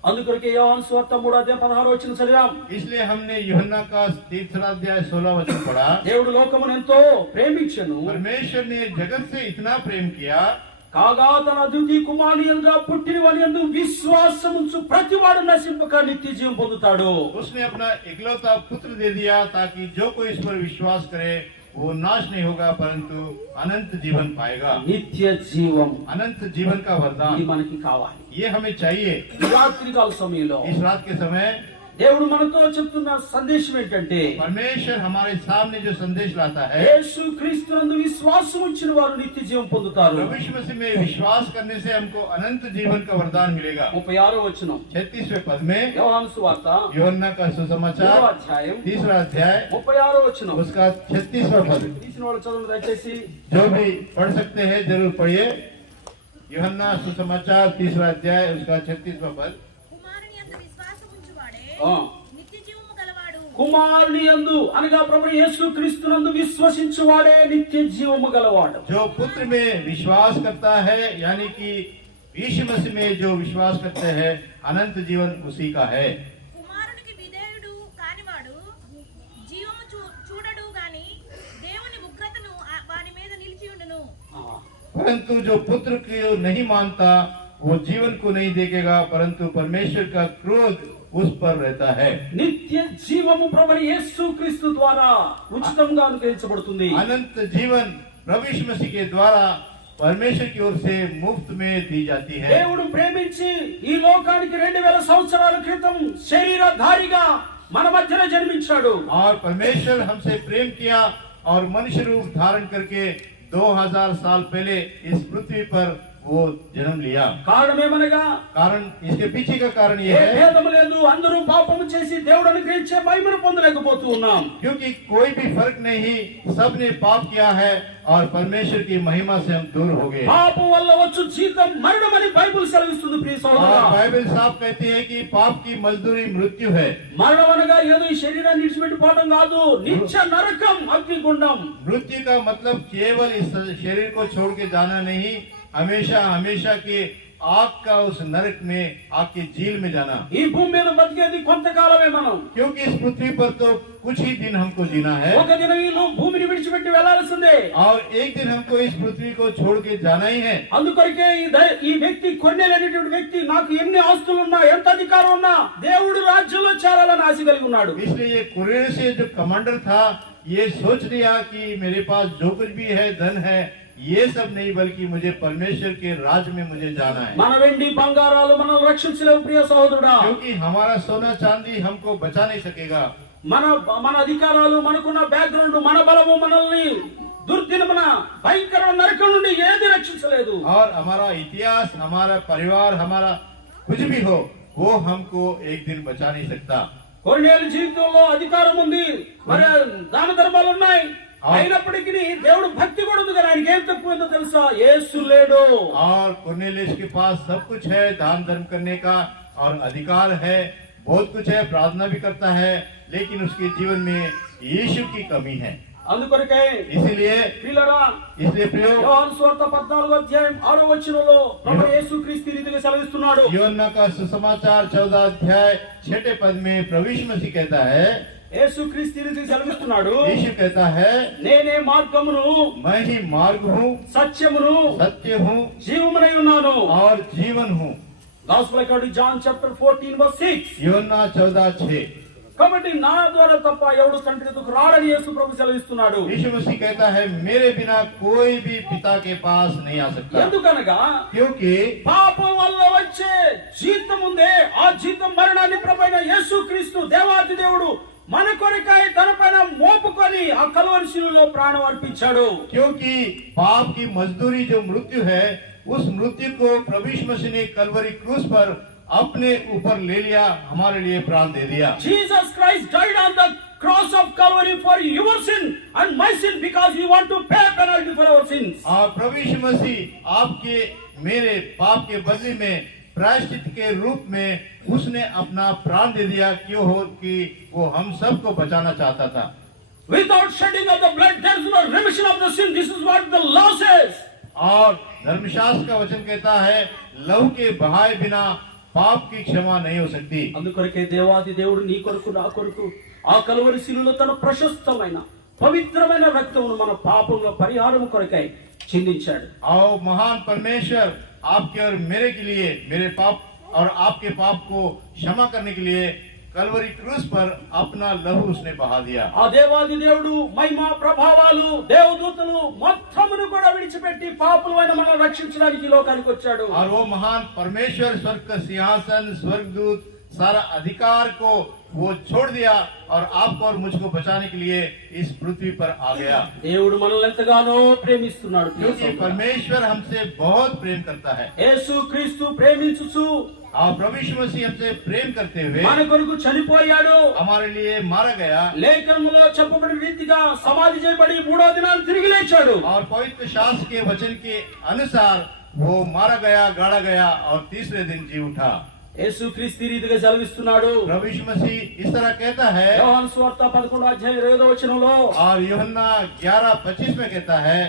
అందుకొరకే యోహాను సువార్త 3:16 వచనం చదివాం. इसलिए हमने यूहन्ना का 3 अध्याय 16 वचन पढ़ा. దేవుడు లోకమును ఎంతో ప్రేమించెను, परमेश्वर ने जगत से इतना प्रेम किया కాగా తన అద్వితీయ కుమారునిగా పుట్టిన వాని యందు విశ్వాసముంచు ప్రతివాడు నశింపక నిత్య జీవం పొందుతాడు. उसने अपना इकलौता पुत्र दे दिया ताकि जो कोई इस पर विश्वास करे वो नाश नहीं होगा परंतु अनंत जीवन पाएगा. నిత్య జీవం अनंत जीवन का ఇది वरदान మనకి కావాలి. ये हमें चाहिए. ఈ రాత్రికాల సమయంలో इस रात के समय దేవుడు మనతో చెప్తున్న సందేశం ఏంటంటే, परमेश्वर हमारे सामने जो संदेश लाता है, యేసు క్రీస్తునందు విశ్వాసం ఉంచిన వారు నిత్య జీవం పొందుతారు. प्रभु यीशु मसीह में विश्वास करने से हमको अनंत जीवन का वरदान मिलेगा. 36వ వచనం 36वें पद में యోహాను సువార్త यूहन्ना का 3వ सुसमाचार అధ్యాయం 3 अध्याय 36వ వచనం. उसका 36वां पद. తీసిన వాళ్ళు చదవండి దయచేసి. जो भी पढ़ सकते हैं जरूर पढ़िए. यूहन्ना सुसमाचार 3 अध्याय उसका 36वां पद. కుమారుని యందు విశ్వాసముంచువాడే ఆ. నిత్య జీవము గలవాడు. కుమారుని యందు అనగా ప్రభు యేసు క్రీస్తునందు విశ్వసించువాడే నిత్య జీవము గలవాడు. जो पुत्र में विश्वास करता है यानी कि यीशु मसीह में जो विश्वास करते हैं अनंत जीवन उसी का है. కుమారునికి విధేయుడు కానివాడు జీవము చూడడు గాని దేవుని ఉగ్రతను వాని మీద నిలిచియుండును. परंतु जो पुत्र को नहीं मानता वो जीवन को नहीं देखेगा परंतु परमेश्वर का क्रोध उस पर रहता है. నిత్య జీవము ప్రభు యేసు క్రీస్తు ద్వారా ఉచితంగా అనుగ్రహించబడుతుంది. अनंत जीवन प्रभु यीशु मसीह के द्वारा परमेश्वर की ओर से मुफ्त में दी जाती है. దేవుడు ప్రేమించి ఈ లోకానికి 2000 సంవత్సరాల క్రితం శరీరధారిగా మన మధ్యన జన్మించాడు. और परमेश्वर हमसे प्रेम किया और मनुष्य रूप धारण करके 2000 साल पहले इस पृथ्वी पर वो जन्म लिया. కారణమేమనగా कारण इसके पीछे का कारण ఏ ये है భేదము లేదు, అందరూ పాపము చేసి దేవుడు అనుగ్రహించే మహిమను పొందలేకపోతూ ఉన్నాం. क्योंकि कोई भी फर्क नहीं, सबने पाप किया है और परमेश्वर की महिमा से हम दूर हो गए. పాపం వల్ల వచ్చు జీతం మరణమని బైబిల్ సెలవిస్తుంది. ప్రియ और సోదరులారా, बाइबल साफ कहती है कि पाप की मजदूरी मृत्यु है. మరణం అనగా ఏదో ఈ శరీరాన్ని విడిచిపెట్టిపోవడం కాదు, నిత్య నరకం అగ్నిగుండం. मृत्यु का मतलब केवल इस शरीर को छोड़ के जाना नहीं, हमेशा हमेशा के आग का उस नरक में, आग की झील में जाना. ఈ భూమి మీద బతికేది కొంతకాలమే మనం. क्योंकि इस पृथ्वी पर तो कुछ ही दिन हमको जीना है ఒక దినం ఈ భూమిని విడిచిపెట్టి వెళ్లాల్సిందే. और एक दिन हमको इस पृथ्वी को छोड़ के जाना ही है. అందుకొరకే ఈ వ్యక్తి కొన్నేలు అనేటువంటి వ్యక్తి నాకు ఎన్ని ఆస్తులున్నా ఎంత అధికారం ఉన్నా దేవుడి రాజ్యంలో చేరాలని ఆశ కలిగి ఉన్నాడు. इसलिए ये कुरेश से जो कमांडर था ये सोच लिया कि मेरे पास जो कुछ भी है धन है ये सब नहीं, बल्कि मुझे परमेश्वर के राज्य में मुझे जाना है। మన వెండి బంగారాలు మనల్ని రక్షించలేవు ప్రియ సహోదరుడా. क्योंकि हमारा सोना चांदी हमको बचा नहीं सकेगा। మన మన అధికారాలు, మనకున్న బ్యాక్గ్రౌండ్, మన బలము మనల్ని దుర్దినమున భయంకర నరకం నుండి ఏది రక్షించలేదు. और हमारा इतिहास, हमारा परिवार, हमारा कुछ भी हो, वो हमको एक दिन बचा नहीं सकता। కొన్నేళ్ళ జీవితంలో అధికారం ఉంది, మరి దాన ధర్మాలు ఉన్నాయి, అయినప్పటికీ దేవుడు భక్తి కూడా ఉంది. కానీ ఆయనకి ఏం తక్కువైందో తెలుసా? యేసు లేడు. और कुरनेलियुस के पास सब कुछ है, दान धर्म करने का और अधिकार है, बहुत कुछ है, प्रार्थना भी करता है, लेकिन उसके जीवन में यीशु की कमी है। అందుకొరకే इसीलिए ప్రియులారా, प्रियो, యోహాను సువార్త 14వ అధ్యాయం 6వ వచనంలో ప్రభు యేసుక్రీస్తు ఈ రీతిగా సెలవిస్తున్నాడు. यूहन्ना का सुसमाचार 14 अध्याय 6 पद में प्रभु यीशु मसीह कहता है, యేసుక్రీస్తు ఈ రీతిగా సెలవిస్తున్నాడు, यीशु कहता है, నేనే మార్గమును, मैं ही मार्ग हूँ, సత్యమును, सत्य हूँ జీవమునై ఉన్నాను. और जीवन हूँ। Gospel according to John chapter 14:6. यूहन्ना 14:6। కాబట్టి నా ద్వారా తప్ప ఎవడు తండ్రి ఎదుకు రాడని యేసు ప్రభు సెలవిస్తున్నాడు. यीशु मसीह कहता है, मेरे बिना कोई भी पिता के पास नहीं आ सकता। ఎందుకనగా क्योंकि పాపం వల్ల వచ్చే జీతం ఉందే, ఆ జీతం మరణాన్ని ప్రభైన యేసుక్రీస్తు దేవాది దేవుడు మన కొరకై తన పైన మోపుకొని ఆ కల్వరి శిలువలో ప్రాణం అర్పించాడు. क्योंकि पाप की मजदूरी जो मृत्यु है, उस मृत्यु को प्रभु यीशु मसीह ने कलवरी क्रूस पर अपने ऊपर ले लिया, हमारे लिए प्राण दे दिया। Jesus Christ died on the cross of Calvary for your sin and my sin, because he want to pay penalty for our sins. और प्रभु यीशु मसीह आपके मेरे पाप के बदले में प्रायश्चित के रूप में उसने अपना प्राण दे दिया, क्यों हो कि वो हम सबको बचाना चाहता था। Without shedding of the blood there is no remission of the sin. This is what the law says. और धर्मशास्त्र का वचन कहता है, लहू के बहाए बिना पाप की क्षमा नहीं हो सकती। అందుకొరకే దేవాది దేవుడు నీ కొరకు నా కొరకు ఆ కల్వరి శిలువలో తన ప్రశస్తమైన పవిత్రమైన రక్తమును మన పాపముల పరిహారము కొరకై చిందించాడు. आओ महान परमेश्वर आपके और मेरे के लिए, मेरे पाप और आपके पाप को क्षमा करने के लिए कलवरी क्रूस पर अपना लहू उसने बहा दिया। ఆ దేవాది దేవుడు మహిమ ప్రభావాలు దేవదూతలు మొత్తమును కూడా విడిచిపెట్టి పాపులైన మనల్ని రక్షించడానికి ఈ లోకానికి వచ్చాడు. और वो महान परमेश्वर स्वर्ग का सिंहासन, स्वर्गदूत, सारा अधिकार को वो छोड़ दिया और आपको और मुझको बचाने के लिए इस पृथ्वी पर आ गया। దేవుడు మనల్ని ఎంతగానో ప్రేమిస్తున్నాడు. क्योंकि परमेश्वर हमसे बहुत प्रेम करता है। యేసు క్రీస్తు ప్రేమించుచు और प्रभु यीशु मसीह हमसे प्रेम करते हुए మన కొరకు చనిపోయాడు. हमारे लिए मारा गया లేఖనములో చెప్పబడిన రీతిగా సమాధి చేయబడి మూడో దినాన్ని తిరిగి లేచాడు. और पवित्र शास्त्र के वचन के अनुसार वो मारा गया, गाड़ा गया और तीसरे दिन जी उठा। యేసు క్రీస్తు ఈ రీతిగా సెలవిస్తున్నాడు. प्रभु यीशु मसीह इस तरह कहता है, యోహాను సువార్త 11వ అధ్యాయం 2వ వచనంలో, और यूहन्ना 11:25 में कहता है,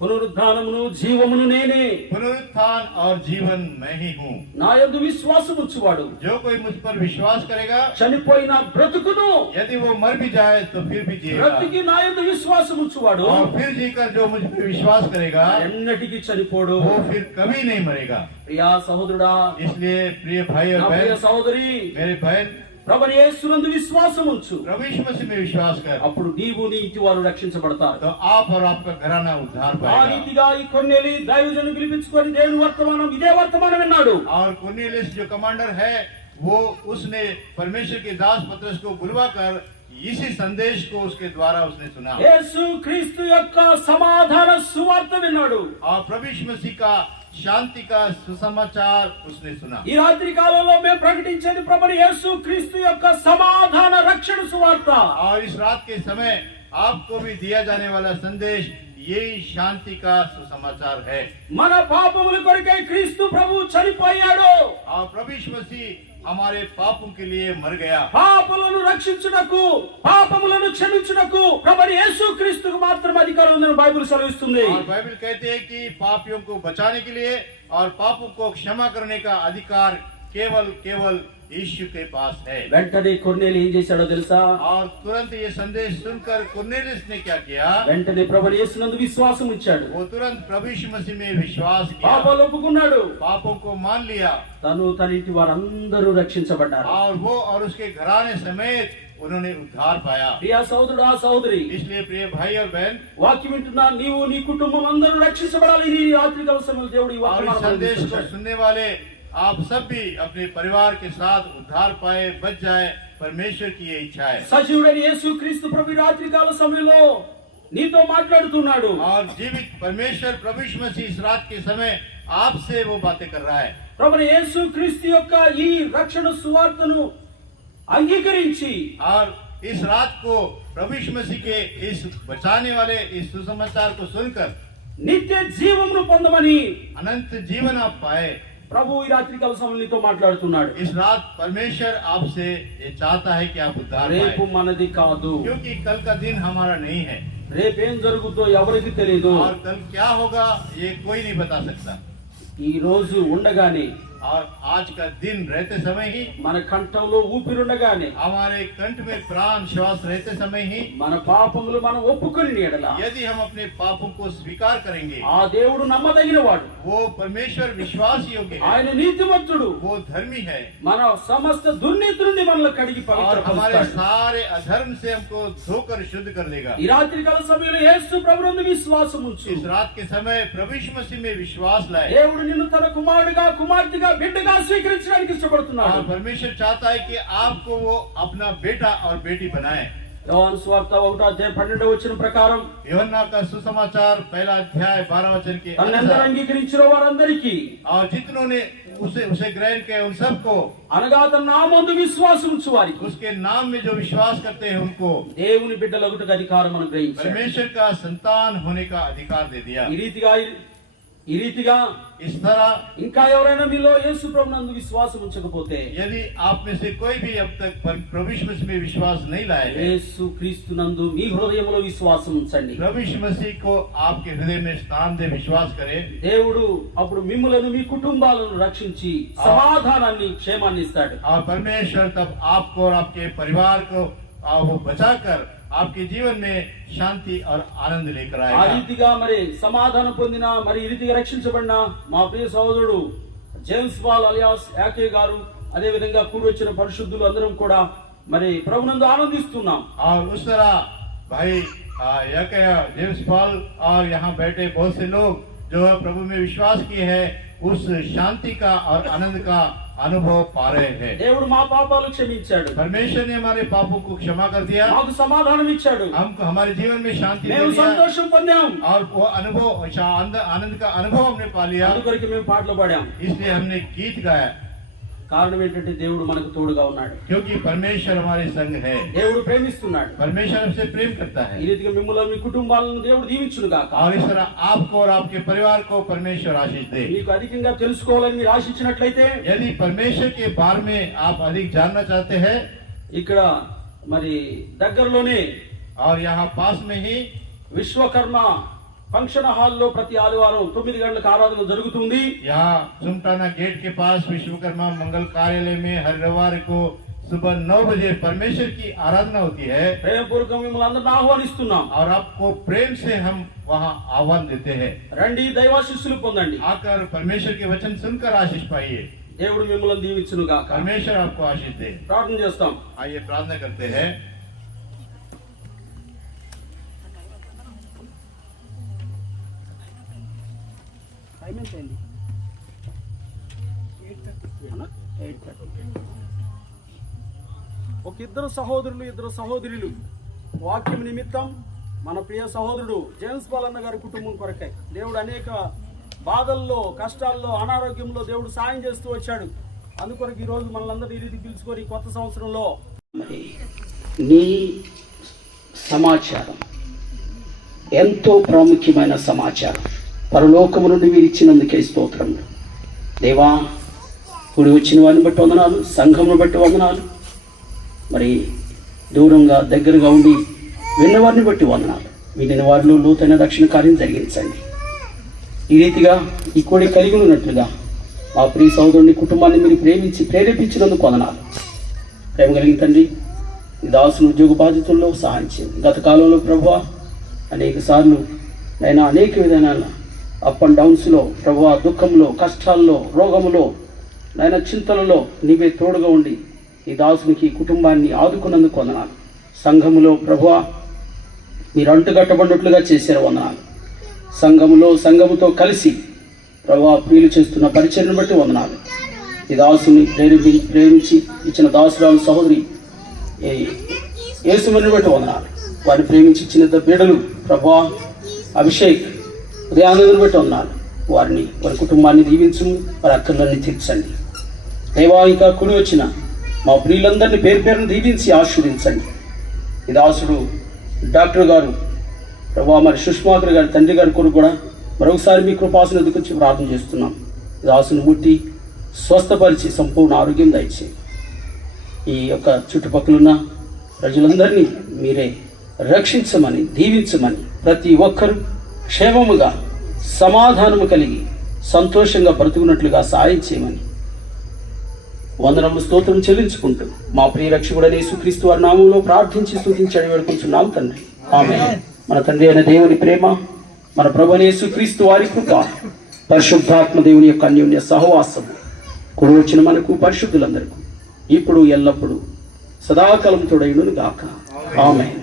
పునరుద్ధానమును జీవమును నేనే, पुनरुत्थान और जीवन मैं ही हूँ। నా యందు విశ్వాసముంచువాడు जो कोई मुझ पर विश्वास करेगा, చనిపోయిన బ్రతుకును, यदि वो मर भी जाए तो फिर भी जिएगा, బ్రతికి నా యందు విశ్వాసముంచువాడు और फिर जीकर जो मुझ पर विश्वास करेगा, ఎన్నటికీ చనిపోడు. वो फिर कभी नहीं मरेगा। ప్రియా సహోదరుడా, इसलिए प्रिय भाई నా और ప్రియ बहन, సహోదరి, मेरे बहन, ప్రభుని యేసునందు విశ్వాసముంచు. प्रभु यीशु मसीह में विश्वास कर, అప్పుడు నీవు నీ ఇంటి వారు రక్షించబడతారు. तो आप और आपका घराना उद्धार ఆ पाएगा। రీతిగా ఈ కొన్నేలి దైవజనులు పిలిపించుకొని దేవుని వర్తమానం ఇదే వర్తమానం విన్నాడు. और कुरनेलियुस जो कमांडर है, वो उसने परमेश्वर के दास पतरस को बुलवाकर इसी संदेश को उसके द्वारा उसने सुना యేసు క్రీస్తు యొక్క సమాధాన సువార్త విన్నాడు. और प्रभु यीशु मसीह का शांति का सुसमाचार उसने सुना। ఈ రాత్రి కాలంలో మేము ప్రకటించేది ప్రభుని యేసు క్రీస్తు యొక్క సమాధాన రక్షణ సువార్త. और इस रात के समय आपको भी दिया जाने वाला संदेश यही शांति का सुसमाचार है। మన పాపముల కొరకై క్రీస్తు ప్రభు చనిపోయాడు. और प्रभु यीशु मसीह हमारे पापों के लिए मर गया। పాపములను రక్షించుటకు, పాపములను క్షమించుటకు ప్రభుని యేసు క్రీస్తుకు మాత్రమే అధికారం ఉందని బైబిల్ సెలవిస్తుంది. और बाइबल कहते हैं कि पापियों को बचाने के लिए और पापों को क्षमा करने का अधिकार केवल यीशु के पास है। వెంటనే కొర్నేలి ఏం చేశాడో తెలుసా? और तुरंत ये संदेश सुनकर कुरनेलियुस ने क्या किया? వెంటనే ప్రభువు యేసునందు విశ్వాసం ఉంచాడు. वो तुरंत प्रभु यीशु मसीह में विश्वास किया, పాపాలు ఒప్పుకున్నాడు. पापों को मान लिया తను తన ఇంటి వారందరూ రక్షించబడ్డారు. और वो और उसके घराने समेत उन्होंने उद्धार पाया। ప్రియ సోదరుడు ఆ సోదరి, इसलिए प्रिय भाई और बहन, వాక్యం వింటున్నా నీవు నీ కుటుంబం అందరూ రక్షించబడాలి. ఈ రాత్రికాల సమయంలో దేవుడు ఈ और इस వాక్యాన్ని संदेश को అందిస్తున్నాడు. सुनने वाले आप सब भी अपने परिवार के साथ उद्धार पाए, बच जाए, परमेश्वर की ये इच्छा है। సజీవుడైన యేసుక్రీస్తు ప్రభు ఈ రాత్రికాల సమయంలో నీతో మాట్లాడుతున్నాడు. और जीवित परमेश्वर प्रभु यीशु मसीह इस रात के समय आपसे वो बातें कर रहा है। ప్రభువైన యేసుక్రీస్తు యొక్క ఈ రక్షణ సువార్తను అంగీకరించి और इस रात को प्रभु यीशु मसीह के इस बचाने वाले इस सुसमाचार को सुनकर నిత్య జీవమును పొందమని अनंत जीवन आप पाए। ప్రభు ఈ రాత్రికాల సమయంలో నీతో మాట్లాడుతున్నాడు. इस रात परमेश्वर आपसे ये चाहता है कि आप उद्धार రేపు पाए, మనది కాదు. क्योंकि कल का दिन हमारा नहीं है రేపేం జరుగుతుందో ఎవరికి తెలియదు. और कल क्या होगा ये कोई नहीं बता सकता। ఈ రోజు ఉండగానే, और आज का दिन रहते समय ही, మన కంఠంలో ఊపిరుండగానే, हमारे कंठ में प्राण श्वास रहते समय ही, మన పాపములు మనం ఒప్పుకొని నీడల यदि हम अपने पापों को स्वीकार करेंगे, ఆ దేవుడు నమ్మదగిన వాడు, वो परमेश्वर विश्वास योग्य है, ఆయన నీతిమంతుడు, वो धर्मी है మన సమస్త దుర్నీతి నుండి మనల్ని కడిగి और हमारे పవిత్రపరుస్తాడు. सारे अधर्म से हमको धोकर शुद्ध कर देगा। ఈ రాత్రికాల సమయంలో యేసు ప్రభునందు విశ్వాసం ఉంచు. इस रात के समय प्रभु यीशु मसीह में विश्वास लाए। దేవుడు నిన్ను తన కుమారుడిగా, కుమార్తెగా, బిడ్డగా స్వీకరించడానికి ఇష్టపడుతున్నాడు. और परमेश्वर चाहता है कि आपको वो अपना बेटा और बेटी बनाए। యోహాను సువార్త 1:12 ప్రకారం యోహన్నా का सुसमाचार 1:12 के తనెందరూ अनुसार, అంగీకరించిన వారందరికీ, और जितनों ने उसे ग्रहण किया उन सबको, అనగా తన నామందు విశ్వాసం ఉంచు వారికి उसके नाम में जो विश्वास करते हैं उनको దేవుని బిడ్డలగుటకు అధికారం అనుగ్రహించాడు. परमेश्वर का संतान होने का अधिकार दे दिया। ఈ రీతిగా इस तरह ఇంకా ఎవరైనా మీలో యేసు ప్రభునందు విశ్వాసం ఉంచకపోతే, यदि आप में से कोई भी अब तक प्रभु यीशु मसीह में विश्वास नहीं लाए हैं, యేసు క్రీస్తునందు మీ హృదయంలో విశ్వాసం ఉంచండి. प्रभु यीशु मसीह को आपके हृदय में स्थान दे, विश्वास करें। దేవుడు అప్పుడు మిమ్ములను, మీ కుటుంబాలను రక్షించి సమాధానాన్ని, క్షేమాన్ని ఇస్తాడు. और परमेश्वर तब आपको और आपके परिवार को वो बचाकर आपके जीवन में शांति और आनंद लेकर ఆ आएगा। రీతిగా మరి సమాధానం పొందిన, మరి ఈ రీతిగా రక్షించబడిన మా ప్రియ సహోదరుడు జేమ్స్ పాల్ అలియాస్ యాకే గారు, అదే విధంగా కూడి వచ్చిన పరిశుద్ధులు అందరం కూడా మరి ప్రభునందు ఆనందిస్తున్నాం. और उस तरह भाई जेम्स पॉल और यहाँ बैठे बहुत से लोग जो प्रभु में विश्वास किए हैं, उस शांति का और आनंद का अनुभव पा रहे हैं। దేవుడు మా పాపాలు క్షమించాడు, परमेश्वर ने हमारे पापों को क्षमा कर दिया, మాకు సమాధానం ఇచ్చాడు, हमको हमारे जीवन में शांति दे మేము दिया, సంతోషం పొందాం. और वो अनुभव आनंद का अनुभव हमने पा लिया। అందుకొరకు మేము పాటలు పాడాం. इसलिए हमने गीत गाया, కారణం ఏంటంటే దేవుడు మనకు తోడుగా ఉన్నాడు. क्योंकि परमेश्वर हमारे संग है। దేవుడు ప్రేమిస్తున్నాడు. परमेश्वर हमसे प्रेम करता ఈ है। రీతిగా మిమ్మల్ని, మీ కుటుంబాలను దేవుడు దీవించును గాక. और इस तरह आपको और आपके परिवार को परमेश्वर आशीष दे। మీకు అధికంగా తెలుసుకోవాలని మీరు ఆశించినట్లయితే, यदि परमेश्वर के बारे में आप अधिक जानना चाहते हैं, ఇక్కడ మరి దగ్గరలోనే और यहाँ पास में ही విశ్వకర్మ ఫంక్షన్ హాల్లో ప్రతి ఆదివారం 9 గంటలకు ఆరాధన జరుగుతుంది. यहाँ सुमटाना गेट के पास विश्वकर्मा मंगल कार्यालय में हर रविवार को सुबह 9 बजे परमेश्वर की आराधना होती है। ప్రేమపూర్వకంగా మిమ్మల్ని అందరిని ఆహ్వానిస్తున్నాం. और आपको प्रेम से हम वहाँ आह्वान देते हैं, రండి, దైవాశీస్సులు పొందండి. आकर परमेश्वर के वचन सुनकर आशीष पाइए। దేవుడు మిమ్మల్ని దీవించును గాక. परमेश्वर आपको आशीष दे। ప్రార్థన చేస్తాం. आइए प्रार्थना करते हैं। టైం ఎంత అయింది? 8:30. ఒక ఇద్దరు సహోదరులు, ఇద్దరు సహోదరులు వాక్యం నిమిత్తం మన ప్రియ సహోదరుడు జేమ్స్ పాల్ అన్న గారి కుటుంబం కొరకై దేవుడు అనేక బాధల్లో, కష్టాల్లో, అనారోగ్యంలో దేవుడు సాయం చేస్తూ వచ్చాడు. అందుకొరకు ఈ రోజు మనలందరూ ఈ రీతి పిలుచుకొని కొత్త సంవత్సరంలో నీ సమాచారం ఎంతో ప్రాముఖ్యమైన సమాచారం పరలోకము నుండి మీరు ఇచ్చినందుకే స్తోత్రం. దేవా, కూడి వచ్చిన వారిని బట్టి వందనాలు, సంఘమును బట్టి వందనాలు, మరి దూరంగా దగ్గరగా ఉండి విన్నవారిని బట్టి వందనాలు. వినిన వారిలో లోతైన రక్షణ కార్యం జరిగించండి. ఈ రీతిగా ఈ కోడి కలిగి ఉన్నట్లుగా మా ప్రియ సహోదరుని కుటుంబాన్ని మీరు ప్రేమించి ప్రేరేపించినందుకు వందనాలు. ప్రేమ కలిగిన తండ్రి, ఈ దాసుని ఉద్యోగ బాధ్యతల్లో సహాయం చేయండి. గత కాలంలో ప్రభువా అనేక సార్లు నేను అనేక విధానాల అప్ అండ్ డౌన్స్లో ప్రభువా, దుఃఖంలో, కష్టాల్లో, రోగములో, నాయన చింతలలో నీవే తోడుగా ఉండి ఈ దాసునికి కుటుంబాన్ని ఆదుకున్నందుకు వందనాలు. సంఘములో ప్రభువా మీరు అంటుగట్టబడినట్లుగా చేశారు వందనాలు. సంఘముతో కలిసి ప్రభువా ప్రియులు చేస్తున్న పరిచర్ను బట్టి వందనాలు. ఈ దాసుని ప్రేమించి ఇచ్చిన దాసురాలు సహోదరి యేసుమని బట్టి వందనాలు. వారిని ప్రేమించి ఇచ్చిన బిడ్డలు ప్రభువా అభిషేక్ ఉదయానందని బట్టి వందనాలు. వారి కుటుంబాన్ని దీవించు, వారి అక్కర్లన్నీ తీర్చండి. దేవా, ఇంకా కుడి వచ్చిన మా ప్రియులందరినీ పేరు పేరును దీవించి ఆశీర్వదించండి. ఈ దాసుడు డాక్టర్ గారు ప్రభువా మరి సుష్మాకర్ గారి తండ్రి గారి కొరకు కూడా మరొకసారి మీ కృపాసన దిగుచ్చి ప్రార్థన చేస్తున్నాం. ఈ దాసును ముట్టి స్వస్థపరిచి సంపూర్ణ ఆరోగ్యం దయచేయి. ఈ యొక్క చుట్టుపక్కలున్న ప్రజలందరినీ మీరే రక్షించమని, దీవించమని, ప్రతి ఒక్కరూ క్షేమముగా సమాధానము కలిగి సంతోషంగా బ్రతుకున్నట్లుగా సాయం చేయమని వందనము స్తోత్రం చెల్లించుకుంటూ మా ప్రియ రక్షకుడైన యేసుక్రీస్తు వారి నామములో ప్రార్థించి స్తుతించి అడిగి వేడుకుంటున్నాం తండ్రి, ఆమేన్. మన తండ్రి అయిన దేవుని ప్రేమ, మన ప్రభువైన యేసుక్రీస్తు వారి కృప, పరిశుద్ధాత్మ దేవుని యొక్క అన్యోన్య సహవాసము కూడి వచ్చిన మనకు పరిశుద్ధులందరికీ ఇప్పుడు ఎల్లప్పుడూ సదాకాలం తోడైనను గాక, ఆమేన్.